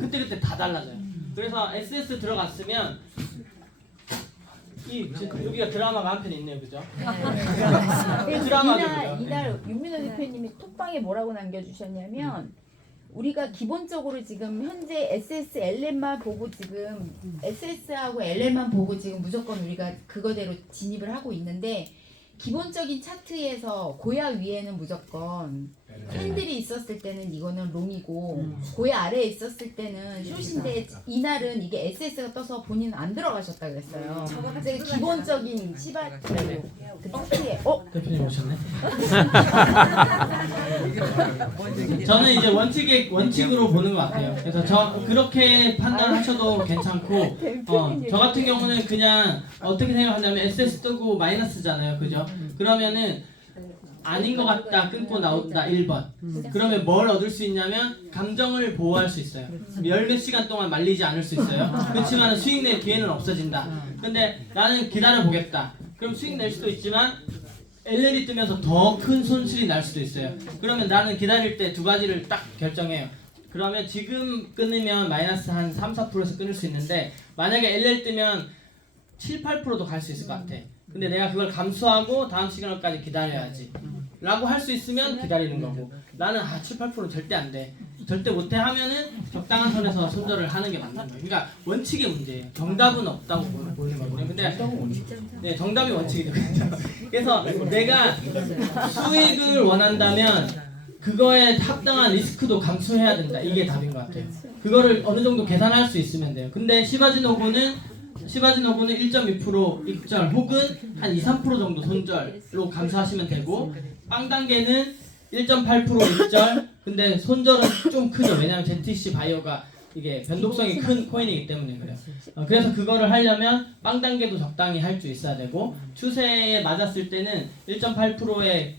그때 다 달라져요. 그래서 SS 들어갔으면 여기가 드라마가 한 편 있네요, 그죠? 그래서 드라마죠, 그죠? 이날 윤민호 대표님이 톡방에 뭐라고 남겨주셨냐면 우리가 기본적으로 지금 현재 SS, LM만 보고 지금 SS하고 LM만 보고 지금 무조건 우리가 그거대로 진입을 하고 있는데 기본적인 차트에서 고야 위에는 무조건 캔들이 있었을 때는 이거는 롱이고 고야 아래에 있었을 때는 숏인데 이날은 이게 SS가 떠서 본인은 안 들어가셨다 그랬어요. 그래서 기본적인 시바대로 그 차트에 대표님 오셨네. 저는 이제 원칙으로 보는 것 같아요. 그래서 그렇게 판단하셔도 괜찮고, 저 같은 경우는 그냥 어떻게 생각하냐면 SS 뜨고 마이너스잖아요, 그죠? 그러면은 아닌 것 같다 끊고 나온다 1번. 그러면 뭘 얻을 수 있냐면 감정을 보호할 수 있어요. 열 몇 시간 동안 말리지 않을 수 있어요. 그렇지만 수익 낼 기회는 없어진다. 근데 나는 기다려 보겠다. 그럼 수익 낼 수도 있지만 LL이 뜨면서 더 큰 손실이 날 수도 있어요. 그러면 나는 기다릴 때 두 가지를 딱 결정해요. 그러면 지금 끊으면 마이너스 한 3, 4%에서 끊을 수 있는데 만약에 LL 뜨면 7, 8%도 갈 수 있을 것 같아. 근데 내가 그걸 감수하고 다음 시그널까지 기다려야지 라고 할 수 있으면 기다리는 거고 나는 7, 8%는 절대 안 돼. 절대 못해 하면은 적당한 선에서 손절을 하는 게 맞는 거예요. 그러니까 원칙의 문제예요. 정답은 없다고 보는 거거든요. 근데 네, 정답이 원칙이죠. 그래서 내가 수익을 원한다면 그거에 합당한 리스크도 감수해야 된다. 이게 답인 것 같아요. 그거를 어느 정도 계산할 수 있으면 돼요. 근데 시바지노고는 1.2% 익절 혹은 한 2, 3% 정도 손절로 감수하시면 되고 빵 단계는 1.8% 익절 근데 손절은 좀 크죠. 왜냐하면 ZTC 바이오가 이게 변동성이 큰 코인이기 때문에 그래요. 그래서 그거를 하려면 빵 단계도 적당히 할 줄 있어야 되고 추세에 맞았을 때는 1.8%에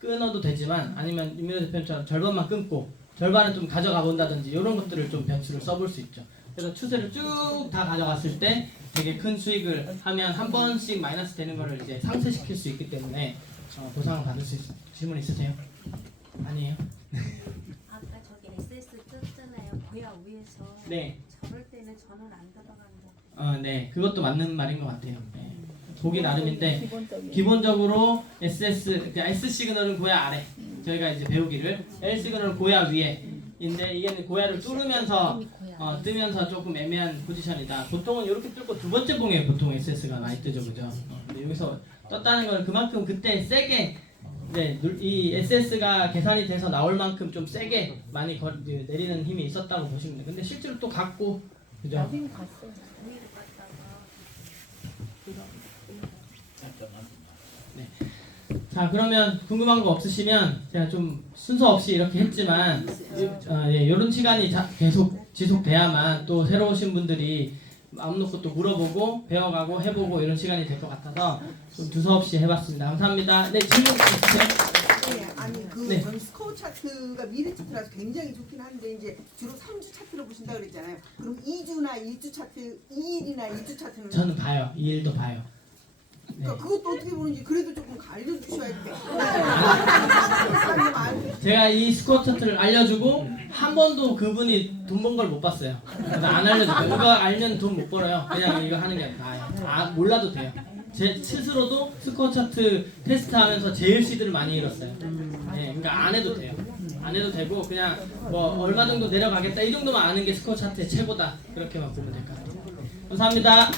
끊어도 되지만 아니면 윤민호 대표님처럼 절반만 끊고 절반은 좀 가져가 본다든지 이런 것들을 좀 변수를 써볼 수 있죠. 그래서 추세를 쭉 다 가져갔을 때 되게 큰 수익을 하면 한 번씩 마이너스 되는 거를 이제 상쇄시킬 수 있기 때문에 보상을 받을 수 있어요. 질문 있으세요? 아니에요? 아까 저기 SS 떴잖아요. 고야 위에서. 네. 저럴 때는 저는 안 들어간다. 네. 그것도 맞는 말인 것 같아요. 네. 보기 나름인데 기본적인. 기본적으로 그러니까 S 시그널은 고야 아래 저희가 이제 배우기를 L 시그널은 고야 위에인데 이게 고야를 뚫으면서 뜨면서 조금 애매한 포지션이다. 보통은 이렇게 뚫고 두 번째 봉에 보통 SS가 많이 뜨죠, 그죠? 근데 여기서 떴다는 건 그만큼 그때 세게 이 SS가 계산이 돼서 나올 만큼 좀 세게 많이 내리는 힘이 있었다고 보시면 돼요. 근데 실제로 또 갔고, 그죠? 나중에 갔어요. 위로 갔다가. 자 그러면 궁금한 거 없으시면 제가 좀 순서 없이 이렇게 했지만 이런 시간이 계속 지속돼야만 또 새로 오신 분들이 마음 놓고 또 물어보고 배워가고 해보고 이런 시간이 될 것 같아서 좀 두서없이 해봤습니다. 감사합니다. 네 질문 있으세요? 네, 아니 네. 전 스코어 차트가 미래 차트라서 굉장히 좋긴 한데 이제 주로 3주 차트로 보신다 그랬잖아요. 그럼 2주나 1주 차트, 2일이나 2주 차트는 저는 봐요. 이 일도 봐요. 네. 그러니까 그것도 어떻게 보는지 그래도 조금 알려주셔야 돼. 제가 이 스코어 차트를 알려주고 한 번도 그분이 돈 번 걸 못 봤어요. 그래서 안 알려줬어요. 이거 알면 돈 못 벌어요. 그냥 이거 하는 게 다예요. 몰라도 돼요. 제 스스로도 스코어 차트 테스트하면서 제일 시드를 많이 잃었어요. 네, 그러니까 안 해도 돼요. 안 해도 되고 그냥 뭐 얼마 정도 내려가겠다 이 정도만 아는 게 스코어 차트의 최고다. 그렇게만 보면 될 것 같아요. 감사합니다.